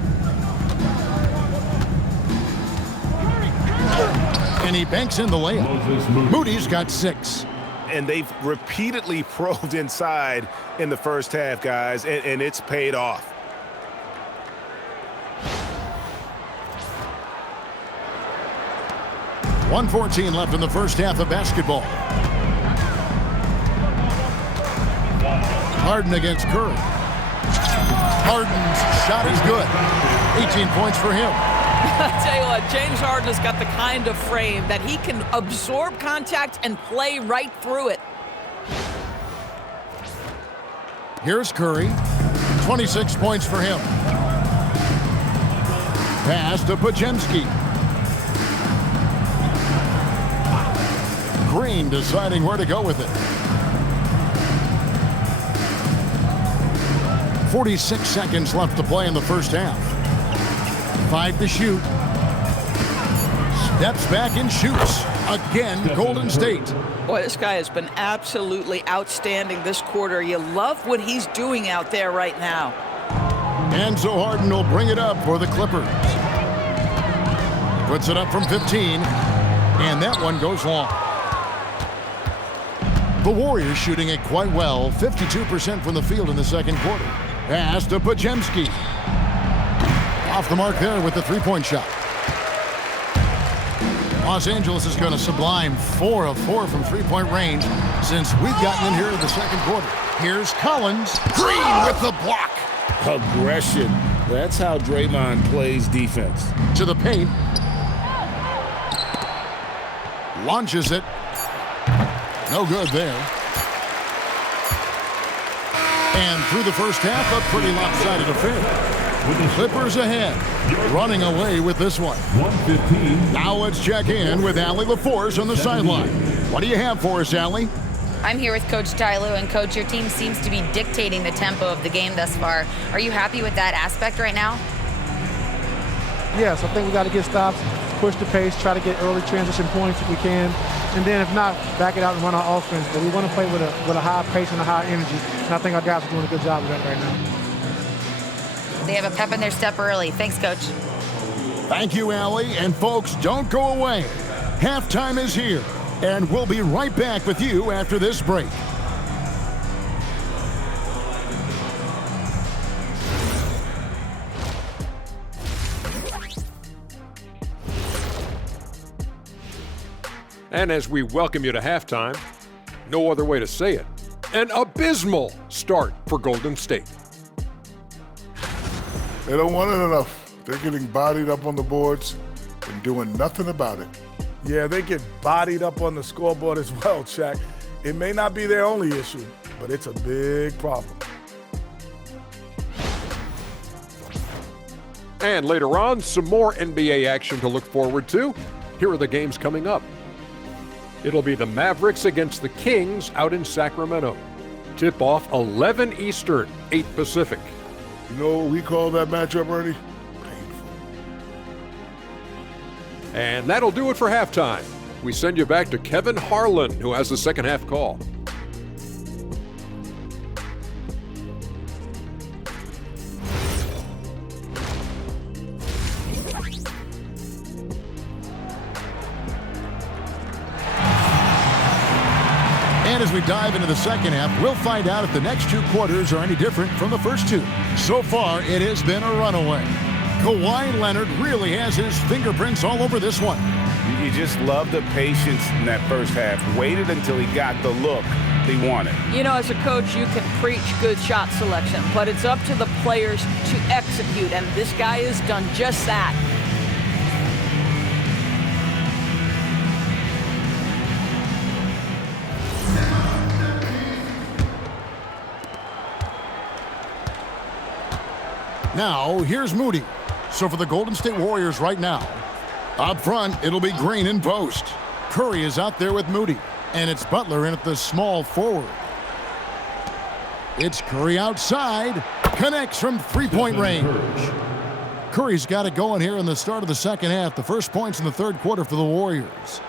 And he banks in the layup. Moody's got 6. And they've repeatedly probed inside in the first half, guys, and it's paid off. .114 left in the first half of basketball. Harden against Curry. Harden's shot is good. 18 points for him. I tell you what, James Harden has got the kind of frame that he can absorb contact and play right through it. Here's Curry. 26 points for him. Pass to Podziemski. Green deciding where to go with it. 46 seconds left to play in the first half. 5 to shoot. Steps back and shoots. Again, Golden State. Boy, this guy has been absolutely outstanding this quarter. You love what he's doing out there right now. And so Harden will bring it up for the Clippers. Puts it up from 15, and that one goes long. The Warriors shooting it quite well, 52% from the field in the second quarter. Pass to Podziemski. Off the mark there with the three-point shot. Los Angeles is going to sublime 4 of 4 from three-point range since we've gotten in here in the second quarter. Here's Collins. Green with the block. Aggression. That's how Draymond plays defense. To the paint. Launches it. No good there. And through the first half, a pretty lopsided affair. Clippers ahead, running away with this one. 115. Now let's check in with Allie LaForce on the sideline. What do you have for us, Allie? I'm here with Coach Tyloo, and Coach, your team seems to be dictating the tempo of the game thus far. Are you happy with that aspect right now? Yes, I think we got to get stops, push the pace, try to get early transition points if we can, and then if not, back it out and run our offense. But we want to play with a high pace and a high energy, and I think our guys are doing a good job of that right now. They have a pep in their step early. Thanks, Coach. Thank you, Allie. And folks, don't go away. Halftime is here, and we'll be right back with you after this break. And as we welcome you to halftime, no other way to say it, an abysmal start for Golden State. They don't want it enough. They're getting bodied up on the boards and doing nothing about it. Yeah, they get bodied up on the scoreboard as well, Shaq. It may not be their only issue, but it's a big problem. And later on, some more NBA action to look forward to. Here are the games coming up. It'll be the Mavericks against the Kings out in Sacramento. Tip-off 11 Eastern, 8 Pacific. You know what we call that matchup, Ernie? Painful. And that'll do it for halftime. We send you back to Kevin Harlan, who has the second half call. And as we dive into the second half, we'll find out if the next 2 quarters are any different from the first 2. So far, it has been a runaway. Kawhi Leonard really has his fingerprints all over this one. You just love the patience in that first half. Waited until he got the look he wanted. You know, as a coach, you can preach good shot selection, but it's up to the players to execute, and this guy has done just that. Now, here's Moody. So for the Golden State Warriors right now, up front, it'll be Green in post. Curry is out there with Moody, and it's Butler in at the small forward. It's Curry outside. Connects from three-point range. Curry's got it going here in the start of the second half. The first points in the third quarter for the Warriors.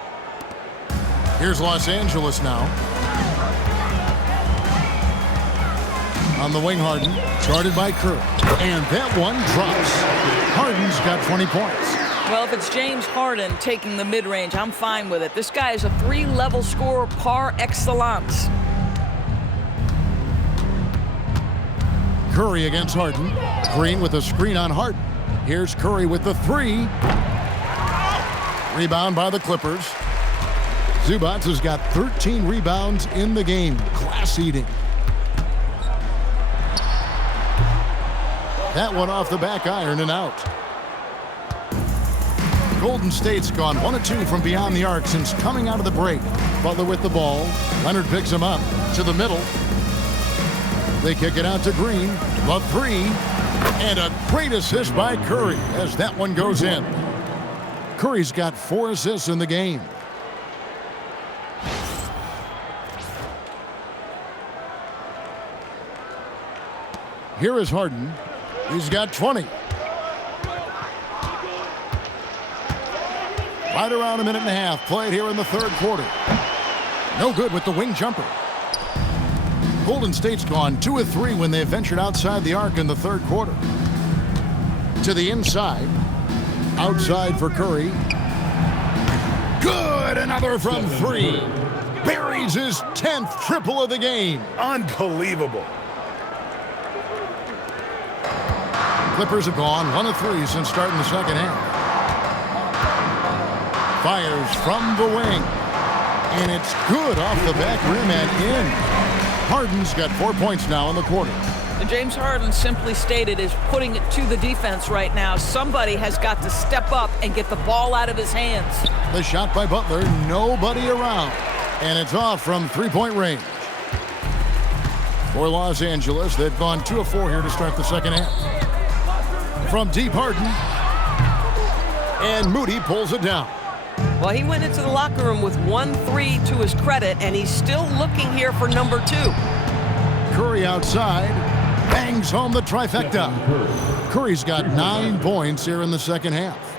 Here's Los Angeles now. On the wing, Harden. Guarded by Curry. And that one drops. Harden's got 20 points. Well, if it's James Harden taking the mid-range, I'm fine with it. This guy is a three-level scorer par excellence. Curry against Harden. Green with a screen on Harden. Here's Curry with the three. Rebound by the Clippers. Zubac has got 13 rebounds in the game. Class eating. That one off the back iron and out. Golden State's gone 1 of 2 from beyond the arc since coming out of the break. Butler with the ball. Leonard picks him up to the middle. They kick it out to Green. The three. And a great assist by Curry as that one goes in. Curry's got 4 assists in the game. Here is Harden. He's got 20. Right around a minute and a half played here in the third quarter. No good with the wing jumper. Golden State's gone 2 of 3 when they ventured outside the arc in the third quarter. To the inside. Outside for Curry. Good! Another from 3. Buries his 10th triple of the game. Unbelievable. Clippers have gone 1 of 3 since starting the second half. Fires from the wing. And it's good off the back rim and in. Harden's got 4 points now in the quarter. And James Harden, simply stated, is putting it to the defense right now. Somebody has got to step up and get the ball out of his hands. The shot by Butler, nobody around. And it's off from three-point range. For Los Angeles, they've gone 2 of 4 here to start the second half. From deep, Harden. And Moody pulls it down. Well, he went into the locker room with 1-3 to his credit, and he's still looking here for number 2. Curry outside. Bangs home the trifecta. Curry's got 9 points here in the second half.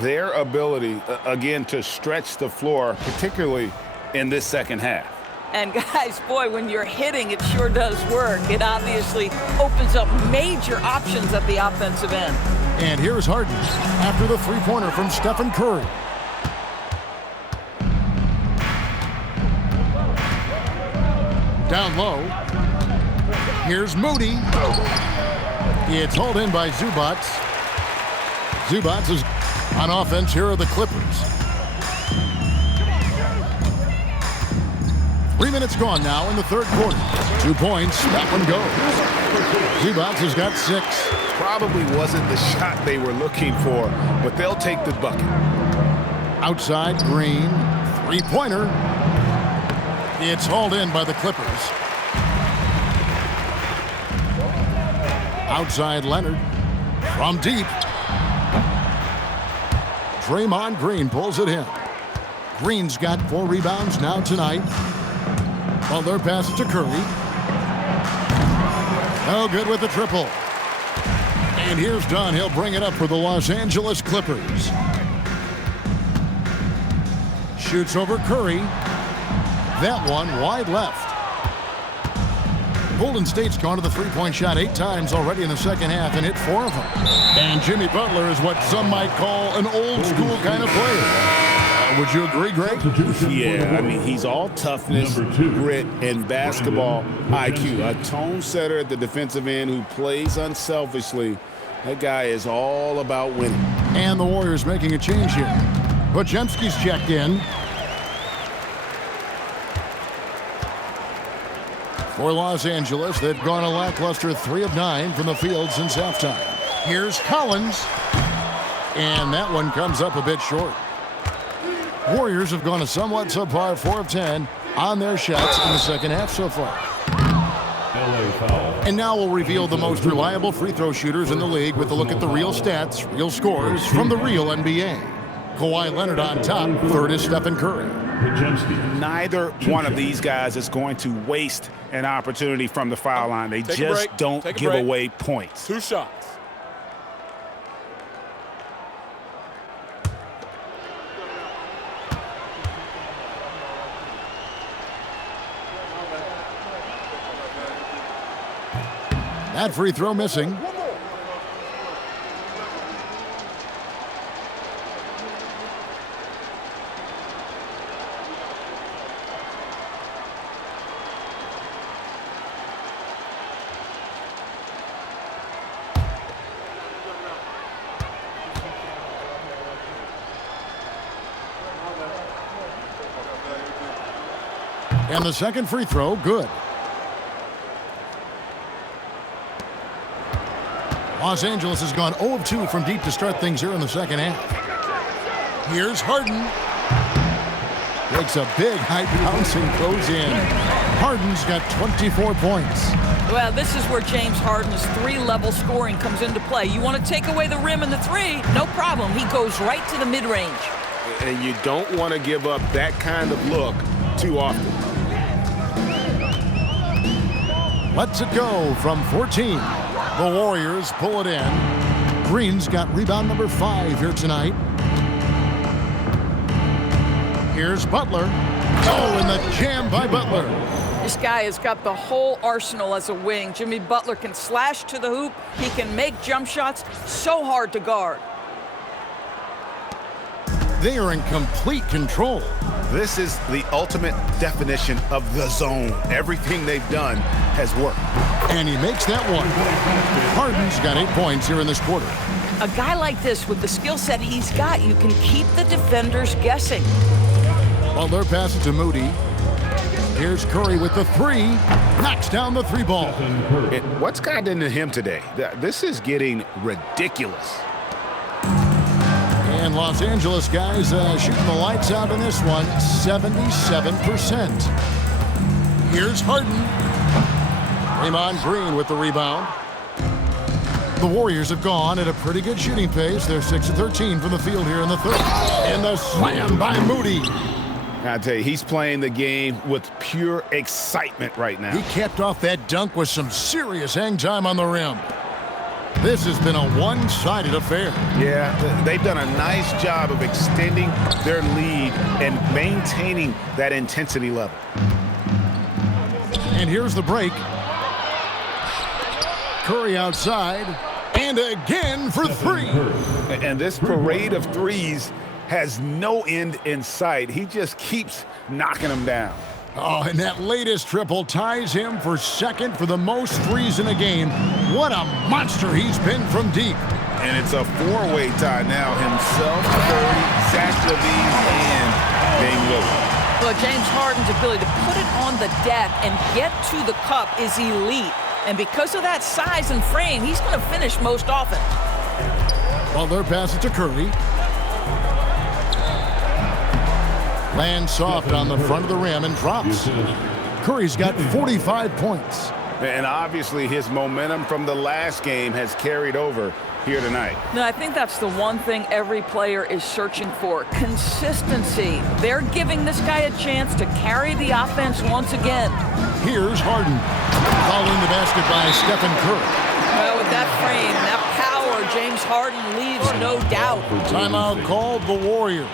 Their ability, again, to stretch the floor, particularly in this second half. And guys, boy, when you're hitting, it sure does work. It obviously opens up major options at the offensive end. And here's Harden after the three-pointer from Stephen Curry. Down low. Here's Moody. It's hauled in by Zubac. Zubac is on offense. Here are the Clippers. 3 minutes gone now in the third quarter. 2 points. That one goes. Zubac has got 6. Probably wasn't the shot they were looking for, but they'll take the bucket. Outside, Green. Three-pointer. It's hauled in by the Clippers. Outside, Leonard. From deep. Draymond Green pulls it in. Green's got 4 rebounds now tonight. Butler passes to Curry. No good with the triple. And here's Dunn. He'll bring it up for the Los Angeles Clippers. Shoots over Curry. That one wide left. Golden State's gone to the three-point shot 8 times already in the second half and hit 4 of them. And Jimmy Butler is what some might call an old-school kind of player. Would you agree, Greg? Yeah, I mean, he's all toughness, grit, and basketball IQ. A tone setter at the defensive end who plays unselfishly. That guy is all about winning. And the Warriors making a change here. Podziemski's checked in. For Los Angeles, they've gone a lackluster 3 of 9 from the field since halftime. Here's Collins. And that one comes up a bit short. Warriors have gone a somewhat subpar 4 of 10 on their shots in the second half so far. And now we'll reveal the most reliable free throw shooters in the league with a look at the real stats, real scores from the real NBA. Kawhi Leonard on top, third is Stephen Curry. Neither one of these guys is going to waste an opportunity from the foul line. They just don't give away points. 2 shots. That free throw missing. And the second free throw, good. Los Angeles has gone 0 of 2 from deep to start things here in the second half. Here's Harden. Takes a big high bounce and goes in. Harden's got 24 points. Well, this is where James Harden's 3-level scoring comes into play. You want to take away the rim and the 3, no problem. He goes right to the mid-range. And you don't want to give up that kind of look too often. Lets it go from 14. The Warriors pull it in. Green's got rebound number 5 here tonight. Here's Butler. Oh, and the jam by Butler. This guy has got the whole arsenal as a wing. Jimmy Butler can slash to the hoop. He can make jump shots. So hard to guard. They are in complete control. This is the ultimate definition of the zone. Everything they've done has worked. And he makes that one. Harden's got 8 points here in this quarter. A guy like this, with the skill set he's got, you can keep the defenders guessing. Butler passes to Moody. Here's Curry with the 3. Knocks down the 3 ball. What's gotten into him today? This is getting ridiculous. And Los Angeles guys shooting the lights out in this one, 77%. Here's Harden. Draymond Green with the rebound. The Warriors have gone at a pretty good shooting pace. They're 6 of 13 from the field here in the third. And the slam by Moody. I tell you, he's playing the game with pure excitement right now. He capped off that dunk with some serious hang time on the rim. This has been a one-sided affair. Yeah, they've done a nice job of extending their lead and maintaining that intensity level. And here's the break. Curry outside, and again for 3. And this parade of threes has no end in sight. He just keeps knocking them down. Oh, and that latest triple ties him for second for the most threes in a game. What a monster he's been from deep. And it's a 4-way tie now. Himself, Curry, Zach LaVine, and Dame Lillard. Well, James Harden's ability to put it on the deck and get to the cup is elite. And because of that size and frame, he's going to finish most often. Butler passes to Curry. Lands soft on the front of the rim and drops. Curry's got 45 points. And obviously his momentum from the last game has carried over here tonight. No, I think that's the one thing every player is searching for, consistency. They're giving this guy a chance to carry the offense once again. Here's Harden. Following the basket by Stephen Curry. Well, with that frame, that power, James Harden leaves no doubt. Timeout called the Warriors.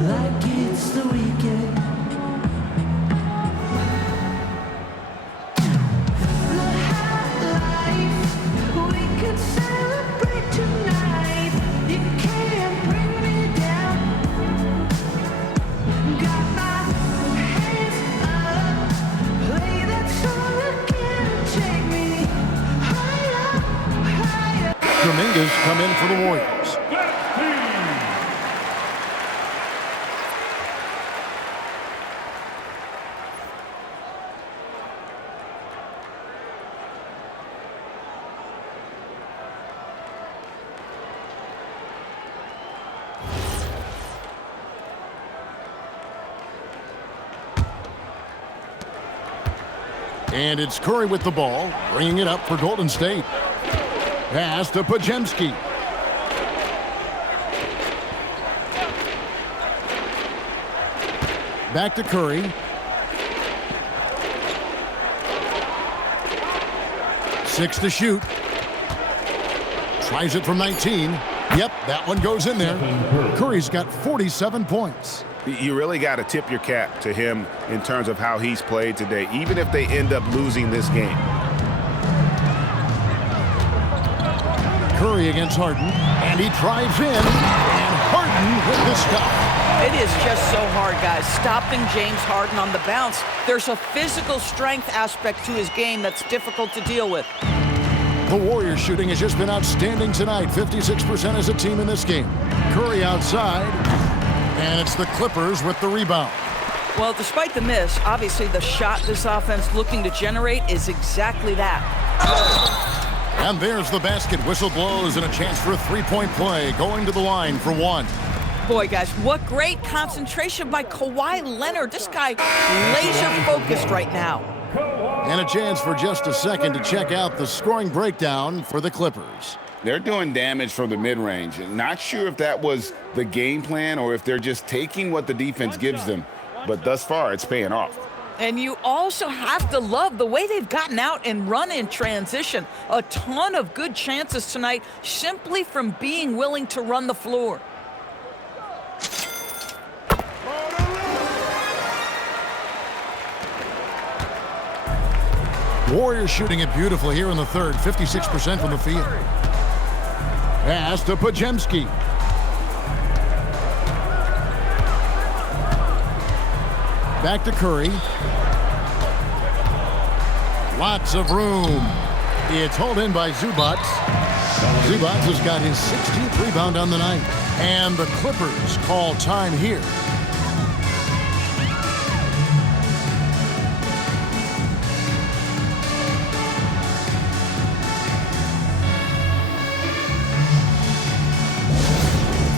like it's the weekend. The high life, we could celebrate tonight. You can't bring me down. Got my hands up, play that song again, take me higher, higher. Dominguez come in for the Warriors. And it's Curry with the ball, bringing it up for Golden State. Pass to Pajemski. Back to Curry. 6 to shoot. Tries it from 19. Yep, that one goes in there. Curry's got 47 points. You really got to tip your cap to him in terms of how he's played today, even if they end up losing this game. Curry against Harden, and he drives in, and Harden with the stop. It is just so hard, guys. Stopping James Harden on the bounce. There's a physical strength aspect to his game that's difficult to deal with. The Warriors shooting has just been outstanding tonight. 56% as a team in this game. Curry outside, and it's the Clippers with the rebound. Well, despite the miss, obviously the shot this offense looking to generate is exactly that. And there's the basket. Whistle blows and a chance for a three-point play. Going to the line for one. Boy, guys, what great concentration by Kawhi Leonard. This guy laser-focused right now. And a chance for just a second to check out the scoring breakdown for the Clippers. They're doing damage from the mid-range. Not sure if that was the game plan or if they're just taking what the defense gives them. But thus far, it's paying off. And you also have to love the way they've gotten out and run in transition. A ton of good chances tonight simply from being willing to run the floor. Warriors shooting it beautifully here in the third. 56% from the field. Pass to Pajemski. Back to Curry. Lots of room. It's hauled in by Zubac. Zubac has got his 16th rebound on the night. And the Clippers call time here.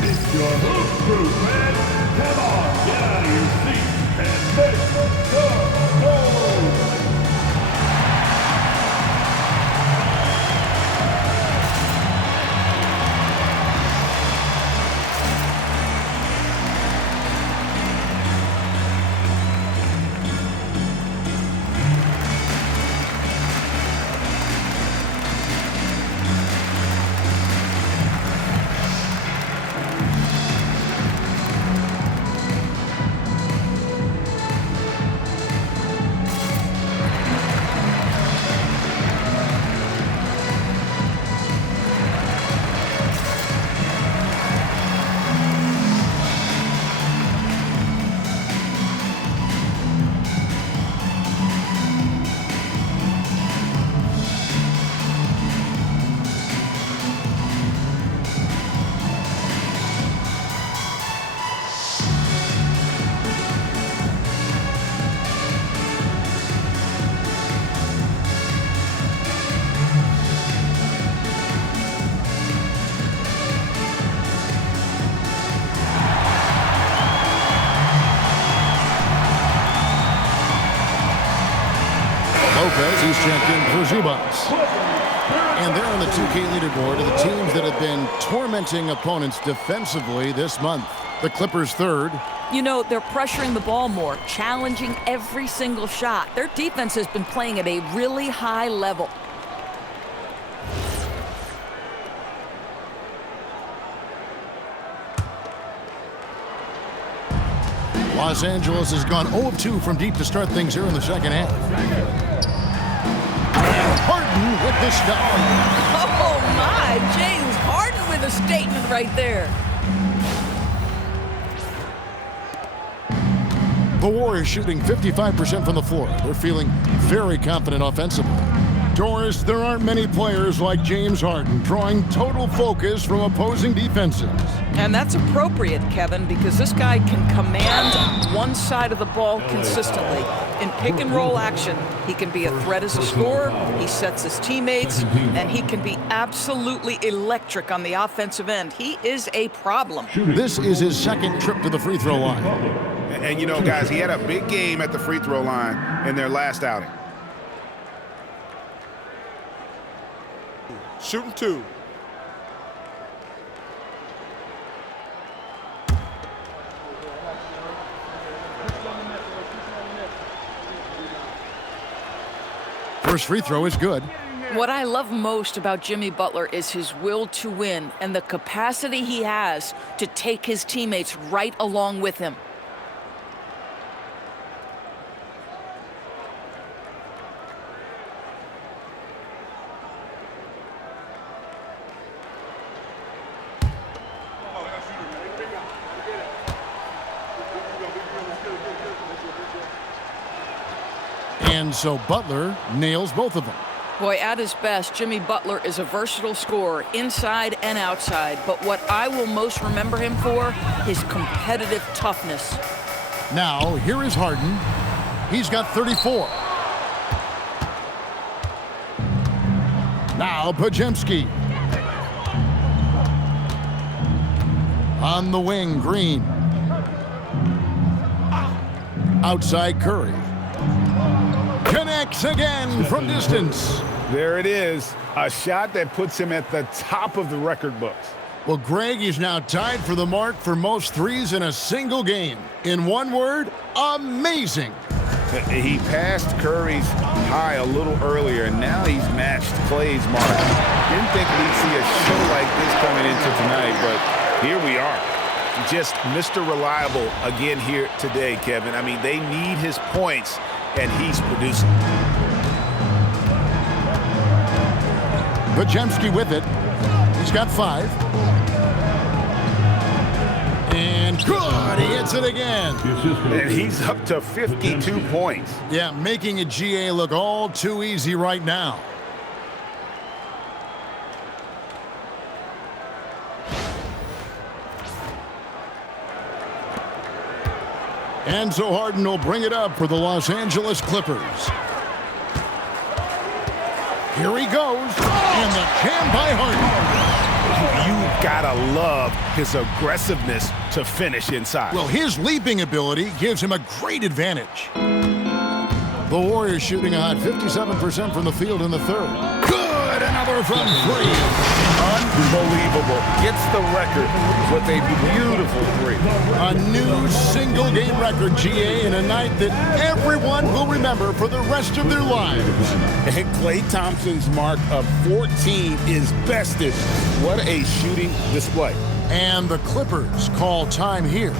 It's your hoop crew, man. Come on, get out of your seat and make the goal. He's checked in for Zubac. And they're on the 2K leaderboard of the teams that have been tormenting opponents defensively this month. The Clippers third. You know, they're pressuring the ball more, challenging every single shot. Their defense has been playing at a really high level. Los Angeles has gone 0 of 2 from deep to start things here in the second half. And Harden with the stop. Oh, my. James Harden with a statement right there. The Warriors shooting 55% from the floor. They're feeling very confident offensively. Doris, there aren't many players like James Harden drawing total focus from opposing defenses. And that's appropriate, Kevin, because this guy can command one side of the ball consistently. In pick and roll action, he can be a threat as a scorer, he sets his teammates, and he can be absolutely electric on the offensive end. He is a problem. This is his second trip to the free throw line. And you know, guys, he had a big game at the free throw line in their last outing. Shooting 2. First free throw is good. What I love most about Jimmy Butler is his will to win and the capacity he has to take his teammates right along with him. And so Butler nails both of them. Boy, at his best, Jimmy Butler is a versatile scorer, inside and outside. But what I will most remember him for, his competitive toughness. Now, here is Harden. He's got 34. Now, Pajemski. On the wing, Green. Outside, Curry. Connects again from distance. There it is, a shot that puts him at the top of the record books. Well, Greg is now tied for the mark for most threes in a single game. In one word, amazing. He passed Curry's high a little earlier, and now he's matched Clay's mark. Didn't think we'd see a show like this coming into tonight, but here we are. Just Mr. Reliable again here today, Kevin. I mean, they need his points, and he's producing. Pajemski with it. He's got 5. And good, he hits it again. And he's up to 52 points. Yeah, making a GA look all too easy right now. And so Harden will bring it up for the Los Angeles Clippers. Here he goes, and the jam by Harden. You've got to love his aggressiveness to finish inside. Well, his leaping ability gives him a great advantage. The Warriors shooting a hot 57% from the field in the third. Good, another from 3. Unbelievable. Gets the record with a beautiful 3. A new single-game record, GA, in a night that everyone will remember for the rest of their lives. And Klay Thompson's mark of 14 is bested. What a shooting display. And the Clippers call time here.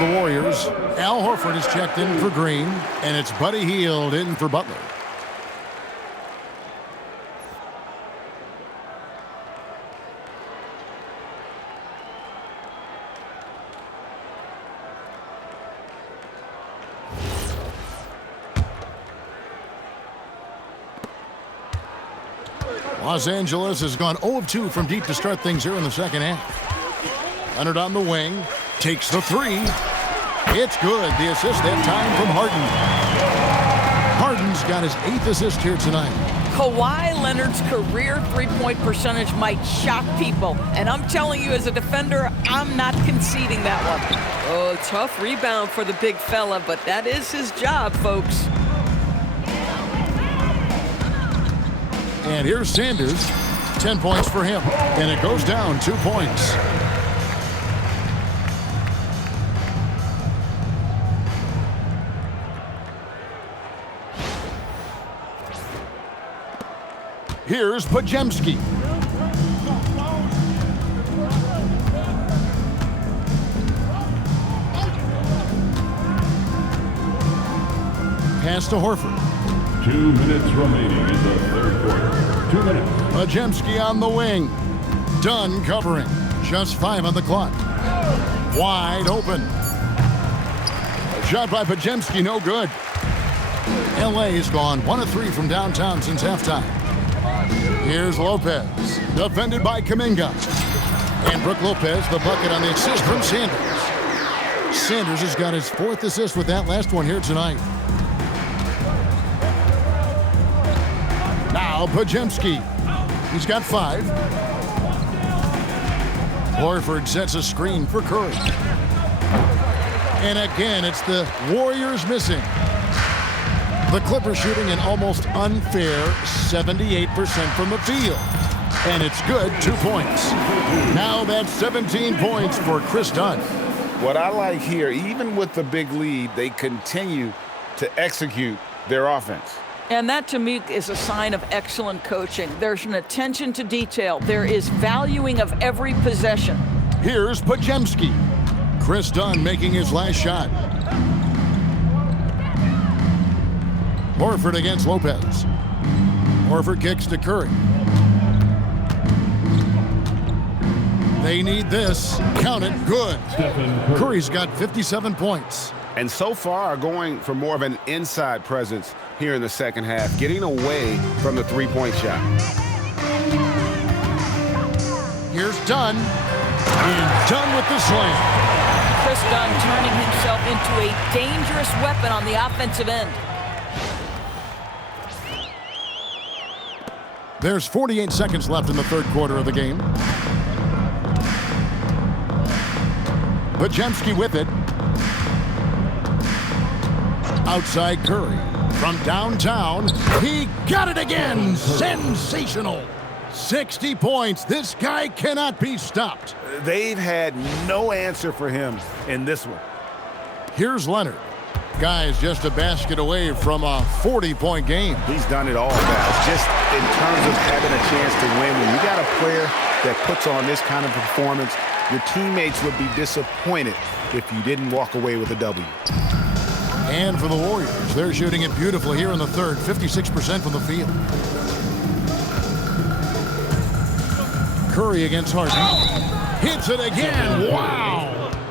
the Warriors, Al Horford is checked in for Green, and it's Buddy Hield in for Butler. Los Angeles has gone 0 of 2 from deep to start things here in the second half. Leonard on the wing, takes the three. It's good. The assist that time from Harden. Harden's got his 8th assist here tonight. Kawhi Leonard's career three-point percentage might shock people. And I'm telling you, as a defender, I'm not conceding that one. Oh, tough rebound for the big fella, but that is his job, folks. And here's Sanders. 10 points for him. And it goes down 2 points. Here's Pajemski. Pass to Horford. 2 minutes remaining in the third quarter. 2 minutes. Pajemski on the wing. Dunn covering. Just 5 on the clock. Wide open. A shot by Pajemski, no good. LA has gone 1 of 3 from downtown since halftime. Here's Lopez, defended by Kuminga. And Brook Lopez, the bucket on the assist from Sanders. Sanders has got his 4th assist with that last one here tonight. Now Pajemski. He's got 5. Horford sets a screen for Curry. And again, it's the Warriors missing. The Clippers shooting an almost unfair 78% from the field. And it's good, 2 points. Now that's 17 points for Chris Dunn. What I like here, even with the big lead, they continue to execute their offense. And that, to me, is a sign of excellent coaching. There's an attention to detail. There is valuing of every possession. Here's Pajemski. Chris Dunn making his last shot. Horford against Lopez. Horford kicks to Curry. They need this. Count it. Good. Curry's got 57 points. And so far are going for more of an inside presence here in the second half, getting away from the three-point shot. Here's Dunn. And Dunn with the slam. Chris Dunn turning himself into a dangerous weapon on the offensive end. There's 48 seconds left in the third quarter of the game. Pajemski with it. Outside Curry. From downtown, he got it again. Sensational. 60 points. This guy cannot be stopped. They've had no answer for him in this one. Here's Leonard. Guy's just a basket away from a 40-point game. He's done it all, guys. Just in terms of having a chance to win, when you got a player that puts on this kind of performance, your teammates would be disappointed if you didn't walk away with a W. And for the Warriors, they're shooting it beautifully here in the third, 56% from the field. Curry against Harden. Hits it again. Wow.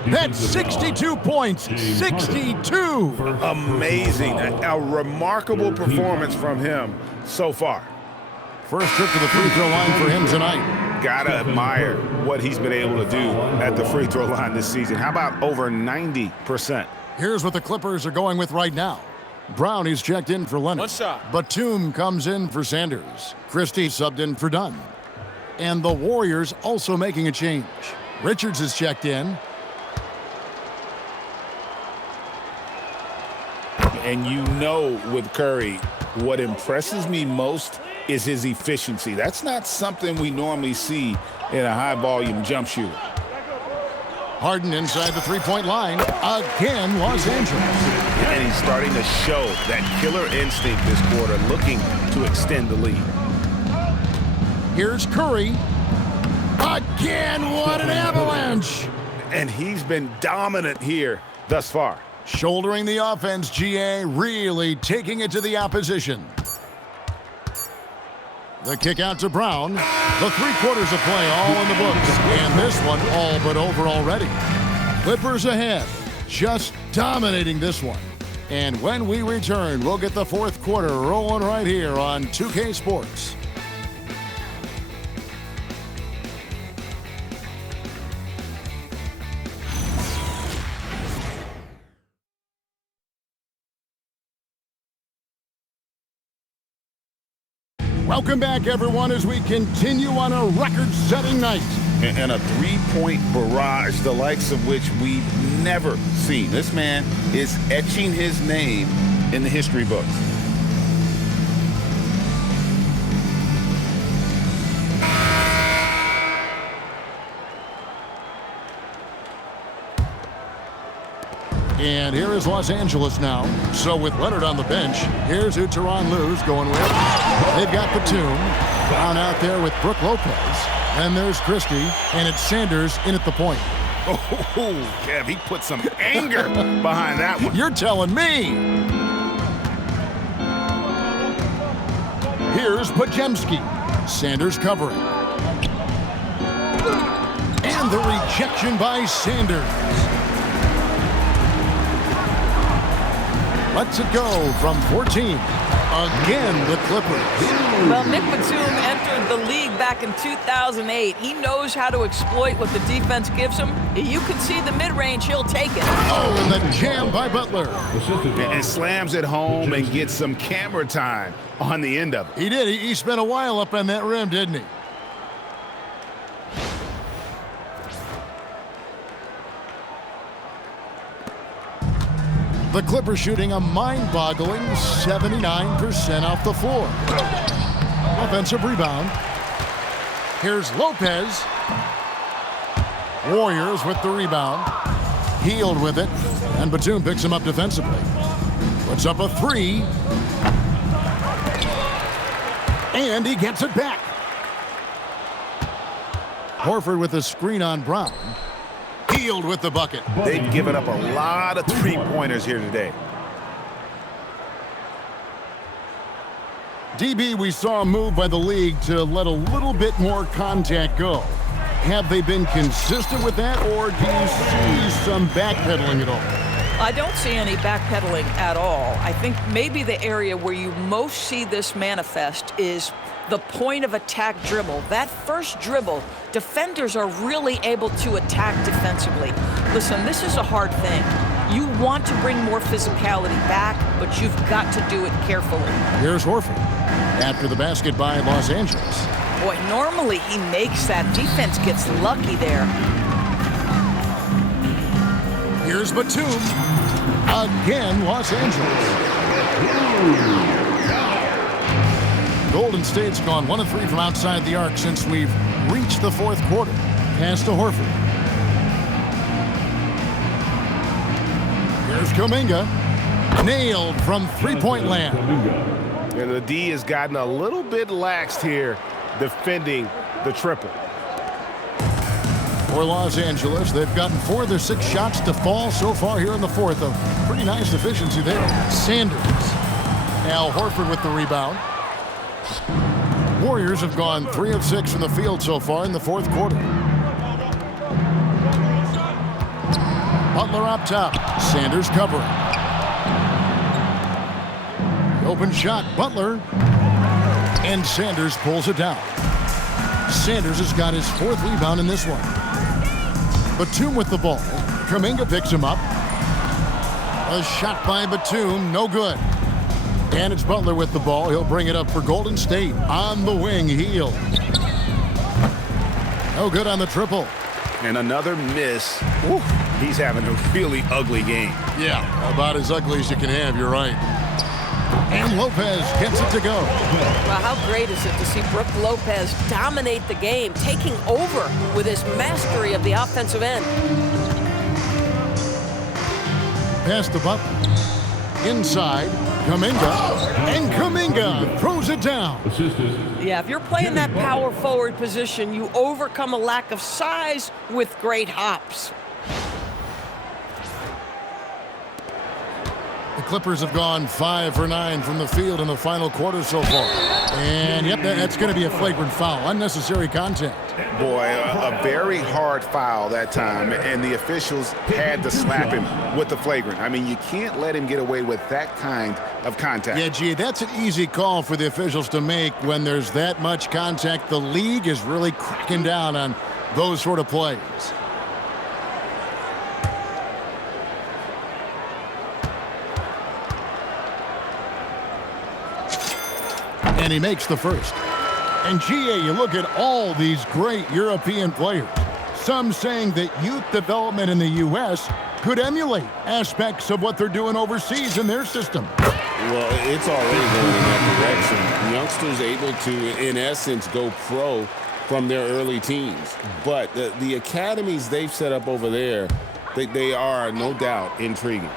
That's 62 points. 62. Amazing. A remarkable performance from him so far. First trip to the free throw line for him tonight. Gotta admire what he's been able to do at the free throw line this season. How about over 90%? Here's what the Clippers are going with right now. Brown is checked in for Leonard. One shot. Batum comes in for Sanders. Christie subbed in for Dunn. And the Warriors also making a change. Richards is checked in. And you know with Curry, what impresses me most is his efficiency. That's not something we normally see in a high-volume jump shooter. Harden inside the three-point line. Again, Los Angeles. And he's starting to show that killer instinct this quarter, looking to extend the lead. Here's Curry. Again, what an avalanche. And he's been dominant here thus far. Shouldering the offense, GA, really taking it to the opposition. The kick out to Brown. The 3 quarters of play all in the books. And this one all but over already. Clippers ahead, just dominating this one. And when we return, we'll get the 4th quarter rolling right here on 2K Sports. Welcome back, everyone, as we continue on a record-setting night. And a 3-point barrage, the likes of which we've never seen. This man is etching his name in the history books. And here is Los Angeles now. So with Leonard on the bench, here's who Tyronn Lue's going with. They've got Batum. Brown out there with Brook Lopez. And there's Christie, and it's Sanders in at the point. Oh, Kev, he put some anger behind that one. You're telling me. Here's Pajemski. Sanders covering. And the rejection by Sanders. Lets it go from 14. Again, the Clippers. Well, Nick Batum entered the league back in 2008. He knows how to exploit what the defense gives him. You can see the mid-range, he'll take it. Oh, and the jam by Butler. And slams it home and gets some camera time on the end of it. He did. He spent a while up on that rim, didn't he? The Clippers shooting a mind-boggling 79% off the floor. Offensive rebound. Here's Lopez. Warriors with the rebound. Healed with it. And Batum picks him up defensively. Puts up a 3. And he gets it back. Horford with a screen on Brown. Healed with the bucket. They've given up a lot of 3-pointers here today. DB, we saw a move by the league to let a little bit more contact go. Have they been consistent with that, or do you see some backpedaling at all? I don't see any backpedaling at all. I think maybe the area where you most see this manifest is the point of attack dribble. That first dribble, defenders are really able to attack defensively. Listen, this is a hard thing. You want to bring more physicality back, but you've got to do it carefully. Here's Horford after the basket by Los Angeles. Boy, normally he makes that. Defense gets lucky there. Here's Batum. Again, Los Angeles. Golden State's gone 1 of 3 from outside the arc since we've reached the 4th quarter. Pass to Horford. Here's Kuminga. Nailed from 3-point land. And the D has gotten a little bit laxed here defending the triple. For Los Angeles, they've gotten 4 of their 6 shots to fall so far here in the 4th. A pretty nice efficiency there. Sanders. Al Horford with the rebound. Warriors have gone 3 of 6 from the field so far in the 4th quarter. Butler up top. Sanders covering. Open shot, Butler. And Sanders pulls it down. Sanders has got his 4th rebound in this one. Batum with the ball. Kuminga picks him up. A shot by Batum, no good. And it's Butler with the ball. He'll bring it up for Golden State. On the wing, Heel. No good on the triple. And another miss. Ooh, he's having a really ugly game. Yeah, about as ugly as you can have, you're right. And Lopez gets it to go. Well, how great is it to see Brook Lopez dominate the game, taking over with his mastery of the offensive end. Pass the Butler. Inside, Kuminga. And Kuminga throws it down. Yeah, if you're playing that power forward position, you overcome a lack of size with great hops. Clippers have gone 5 for 9 from the field in the final quarter so far. And, yep, that's going to be a flagrant foul. Unnecessary contact. Boy, a very hard foul that time, and the officials had to slap him with the flagrant. I mean, you can't let him get away with that kind of contact. Yeah, gee, that's an easy call for the officials to make when there's that much contact. The league is really cracking down on those sort of plays. And he makes the first. And GA, you look at all these great European players. Some saying that youth development in the U.S. could emulate aspects of what they're doing overseas in their system. Well, it's already going in that direction. Youngsters able to, in essence, go pro from their early teens. But the academies they've set up over there, they are, no doubt, intriguing.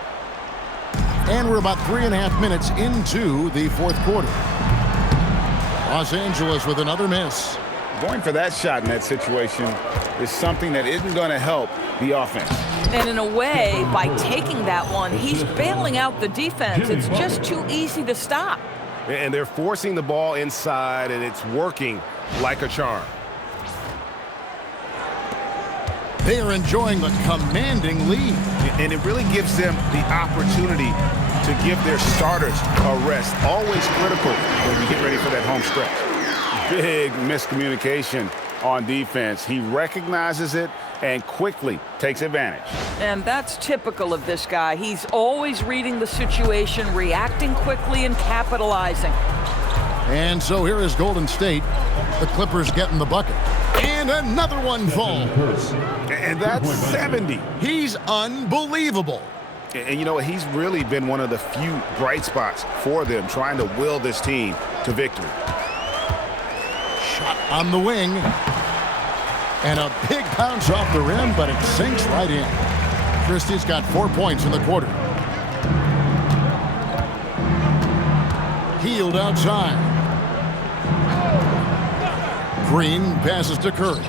And we're about 3.5 minutes into the fourth quarter. Los Angeles with another miss. Going for that shot in that situation is something that isn't going to help the offense. And in a way, by taking that one, he's bailing out the defense. It's just too easy to stop. And they're forcing the ball inside, and it's working like a charm. They are enjoying the commanding lead. And it really gives them the opportunity to give their starters a rest. Always critical when we get ready for that home stretch. Big miscommunication on defense. He recognizes it and quickly takes advantage. And that's typical of this guy. He's always reading the situation, reacting quickly, and capitalizing. And so here is Golden State. The Clippers getting the bucket. And another one falls. And that's 70. He's unbelievable. And you know, he's really been one of the few bright spots for them, trying to will this team to victory. Shot on the wing. And a big bounce off the rim, but it sinks right in. Christie's got 4 points in the quarter. Healed outside. Green passes to Curry.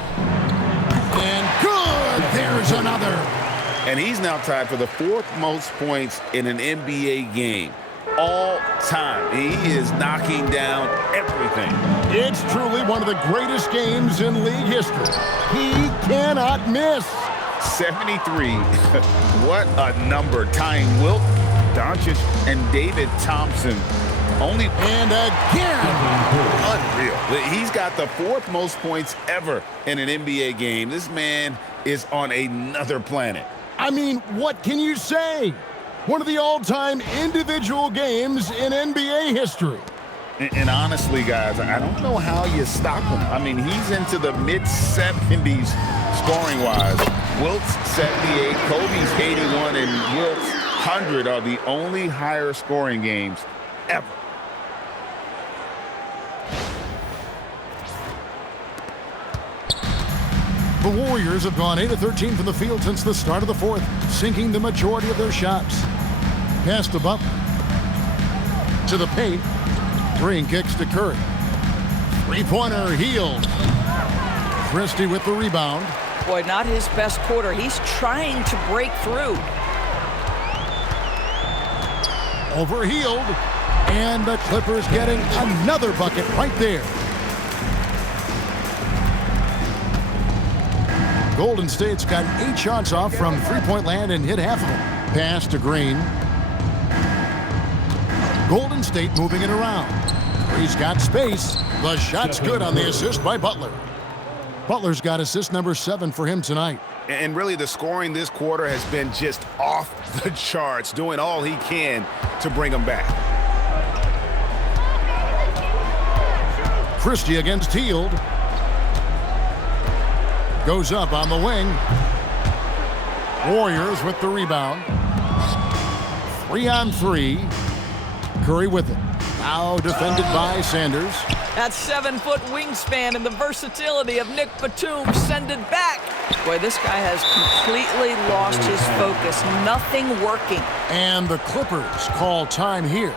And good! There's another. And he's now tied for the 4th most points in an NBA game all time. He is knocking down everything. It's truly one of the greatest games in league history. He cannot miss. 73. What a number. Tying Wilt, Doncic, and David Thompson. Only and again. Unreal. He's got the 4th most points ever in an NBA game. This man is on another planet. I mean, what can you say? One of the all-time individual games in NBA history. And honestly, guys, I don't know how you stop him. I mean, he's into the mid-70s scoring-wise. Wilt's 78, Kobe's 81, and Wilt's 100 are the only higher scoring games ever. The Warriors have gone 8 of 13 from the field since the start of the fourth, sinking the majority of their shots. Pass to Butler. To the paint. Green kicks to Curry. Three-pointer Healed. Christie with the rebound. Boy, not his best quarter. He's trying to break through. Over Healed. And the Clippers getting another bucket right there. Golden State's got 8 shots off from three-point land and hit half of them. Pass to Green. Golden State moving it around. He's got space. The shot's good on the assist by Butler. Butler's got assist number 7 for him tonight. And really, the scoring this quarter has been just off the charts, doing all he can to bring them back. Christie against Healed. Goes up on the wing. Warriors with the rebound. 3-on-3. Curry with it. Now defended by Sanders. That 7-foot wingspan and the versatility of Nick Batum send it back. Boy, this guy has completely lost his focus. Nothing working. And the Clippers call time here.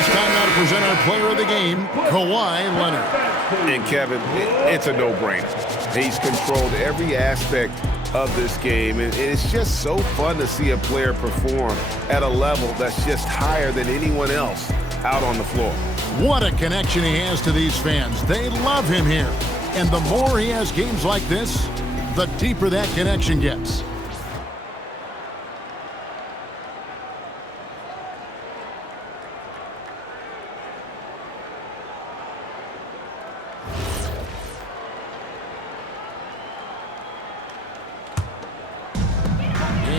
It's time now to present our player of the game, Kawhi Leonard. And Kevin, it's a no-brainer. He's controlled every aspect of this game, and it's just so fun to see a player perform at a level that's just higher than anyone else out on the floor. What a connection he has to these fans. They love him here. And the more he has games like this, the deeper that connection gets.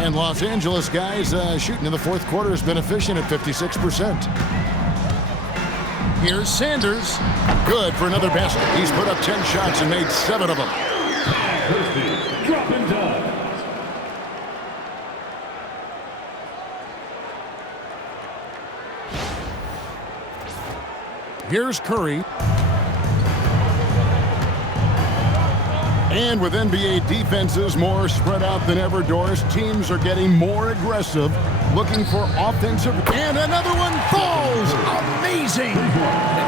And Los Angeles guys shooting in the fourth quarter has been efficient at 56%. Here's Sanders. Good for another basket. He's put up 10 shots and made 7 of them. Drop and done. Here's Curry. And with NBA defenses more spread out than ever, Doris, teams are getting more aggressive, looking for offensive. And another one falls. Amazing.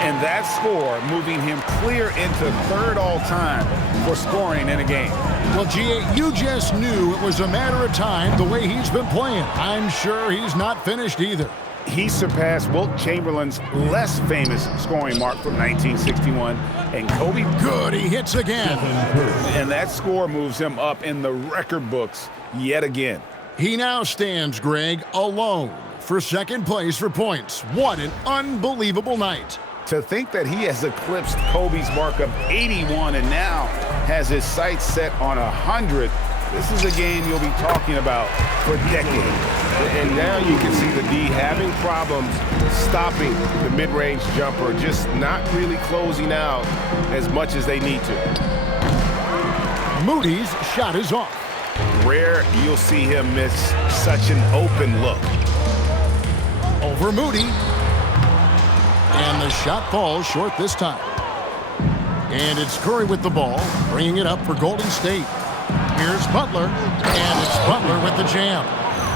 And that score moving him clear into third all-time for scoring in a game. Well, G.A., you just knew it was a matter of time the way he's been playing. I'm sure he's not finished either. He surpassed Wilt Chamberlain's less famous scoring mark from 1961, and Kobe. Good, he hits again. And that score moves him up in the record books yet again. He now stands, Greg, alone for second place for points. What an unbelievable night. To think that he has eclipsed Kobe's mark of 81 and now has his sights set on 100. This is a game you'll be talking about for decades. And now you can see the D having problems stopping the mid-range jumper, just not really closing out as much as they need to. Moody's shot is off. Rare you'll see him miss such an open look. Over Moody. And the shot falls short this time. And it's Curry with the ball, bringing it up for Golden State. Here's Butler, and it's Butler with the jam.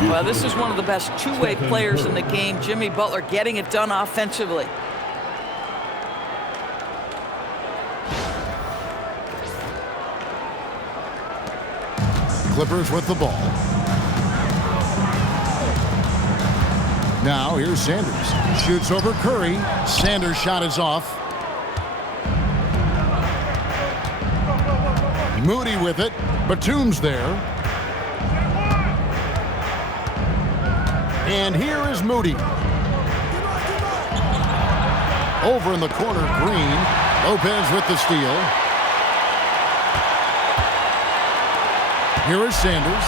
Well, this is one of the best two-way players in the game. Jimmy Butler getting it done offensively. Clippers with the ball. Now here's Sanders. Shoots over Curry. Sanders' shot is off. Moody with it. Batum's there. And here is Moody. Over in the corner, Green. Lopez with the steal. Here is Sanders.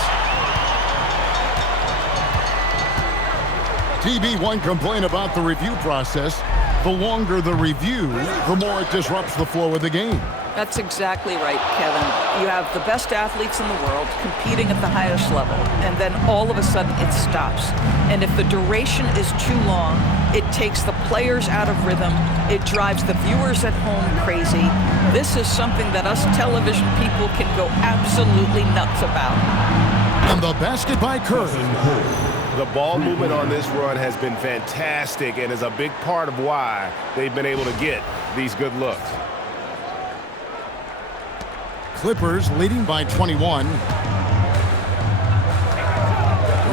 TB1 complain about the review process. The longer the review, the more it disrupts the flow of the game. That's exactly right, Kevin. You have the best athletes in the world competing at the highest level, and then all of a sudden it stops. And if the duration is too long, it takes the players out of rhythm. It drives the viewers at home crazy. This is something that us television people can go absolutely nuts about. And the basket by Curry. The ball movement on this run has been fantastic and is a big part of why they've been able to get these good looks. Clippers leading by 21.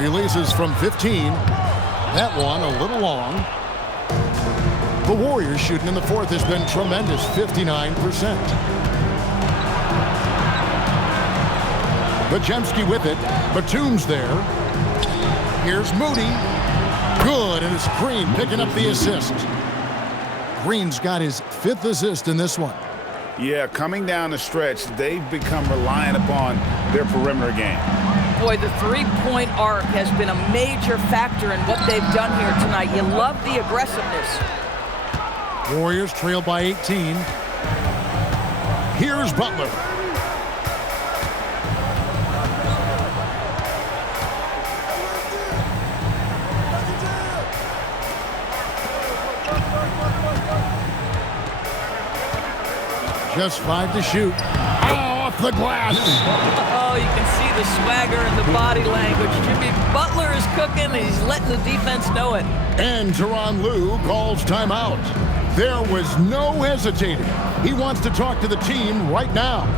Releases from 15. That one a little long. The Warriors shooting in the fourth has been tremendous, 59%. Bajemski with it. Batum's there. Here's Moody. Good, and it's Green picking up the assist. Green's got his 5th assist in this one. Yeah, coming down the stretch, they've become reliant upon their perimeter game. Boy, the three-point arc has been a major factor in what they've done here tonight. You love the aggressiveness. Warriors trail by 18. Here's Butler. Just 5 to shoot. Oh, off the glass. Oh, Oh, you can see the swagger and the body language. Jimmy Butler is cooking, and he's letting the defense know it. And Tyronn Lue calls timeout. There was no hesitating. He wants to talk to the team right now.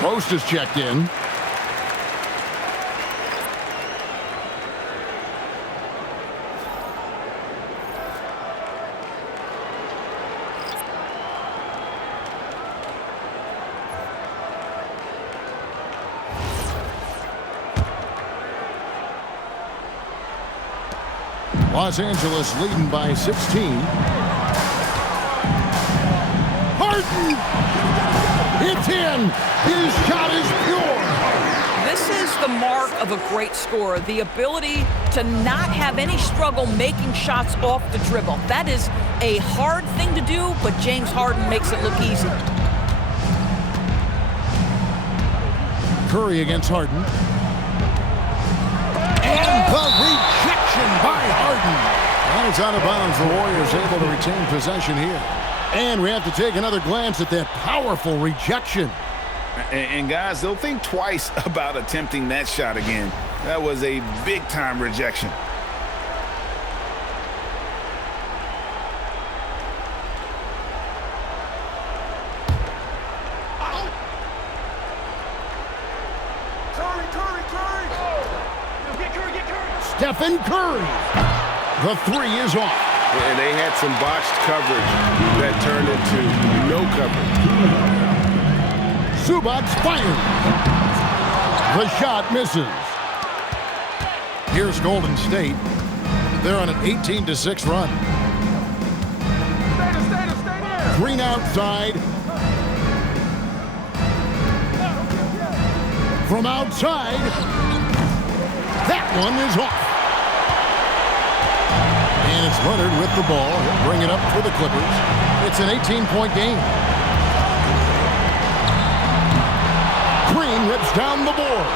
Post is checked in. Los Angeles leading by 16. Harden! It's in! His shot is pure! This is the mark of a great scorer, the ability to not have any struggle making shots off the dribble. That is a hard thing to do, but James Harden makes it look easy. Curry against Harden. And the rejection by Harden. And it's out of bounds. The Warriors able to retain possession here. And we have to take another glance at that powerful rejection. And guys, they'll think twice about attempting that shot again. That was a big-time rejection. Stephen Curry. The three is off. And they had some botched coverage that turned into no coverage. Zubac's fired. The shot misses. Here's Golden State. They're on an 18-6 run. Green outside. From outside. That one is off. And it's Leonard with the ball. He'll bring it up for the Clippers. It's an 18-point game. Green rips down the board.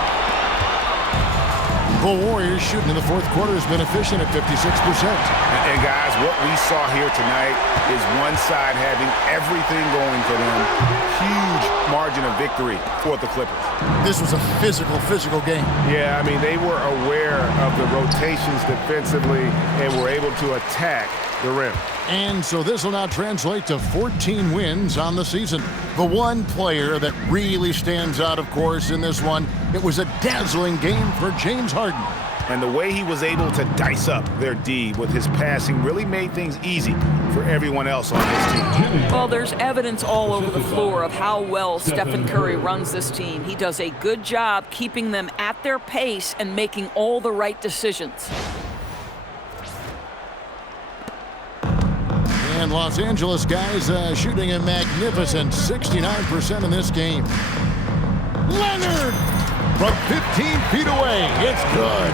The Warriors shooting in the fourth quarter has been efficient at 56%. And guys, what we saw here tonight is one side having everything going for them. Huge margin of victory for the Clippers. This was a physical game. Yeah, I mean, they were aware of the rotations defensively and were able to attack the rim. And so this will now translate to 14 wins on the season. The one player that really stands out, of course, in this one, it was a dazzling game for James Harden. And the way he was able to dice up their D with his passing really made things easy for everyone else on his team. Well, there's evidence all over the floor of how well Stephen Curry runs this team. He does a good job keeping them at their pace and making all the right decisions. And Los Angeles guys shooting a magnificent 69% in this game. Leonard from 15 feet away. It's good.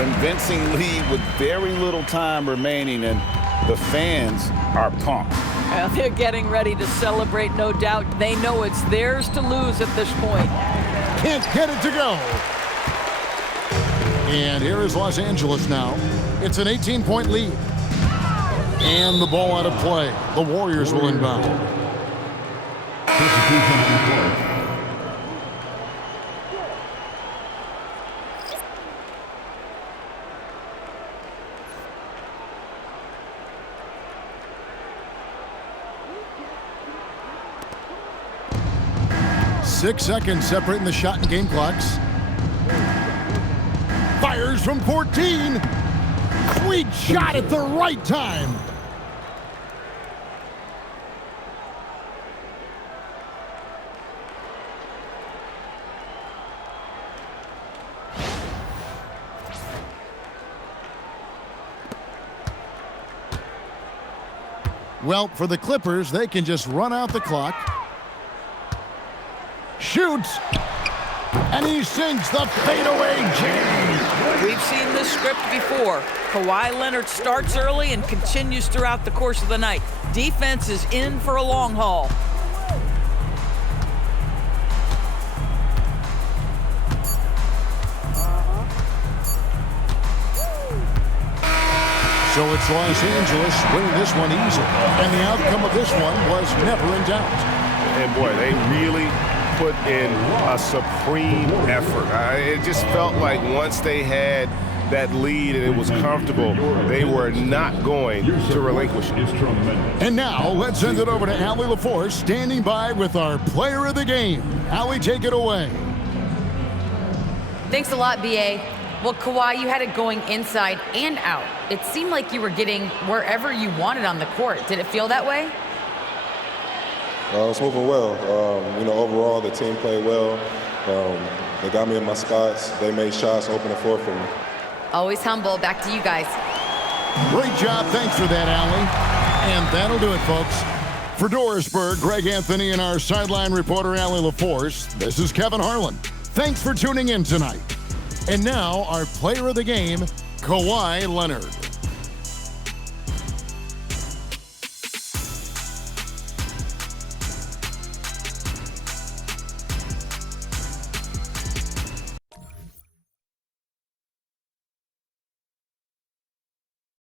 Convincing lead with very little time remaining, and the fans are pumped. Well, they're getting ready to celebrate, no doubt. They know it's theirs to lose at this point. Can't get it to go. And here is Los Angeles now. It's an 18-point lead. And the ball out of play. The Warriors will inbound. 6 seconds separating the shot and game clocks. Fires from 14. Sweet shot at the right time. Well, for the Clippers, they can just run out the clock. Shoots, and he sinks the fadeaway jam. We've seen this script before. Kawhi Leonard starts early and continues throughout the course of the night. Defense is in for a long haul. So it's Los Angeles winning this one easily, and the outcome of this one was never in doubt. And boy, they really put in a supreme effort. It just felt like once they had that lead and it was comfortable, they were not going to relinquish it. And now let's send it over to Allie LaForce, standing by with our player of the game. Allie, take it away. Thanks a lot, B.A. Well, Kawhi, you had it going inside and out. It seemed like you were getting wherever you wanted on the court. Did it feel that way? It's moving well. Overall, the team played well. They got me in my spots. They made shots, open the floor for me. Always humble. Back to you guys. Great job. Thanks for that, Allie. And that'll do it, folks. For Dorisburg, Greg Anthony and our sideline reporter, Allie LaForce, this is Kevin Harlan. Thanks for tuning in tonight. And now, our player of the game, Kawhi Leonard.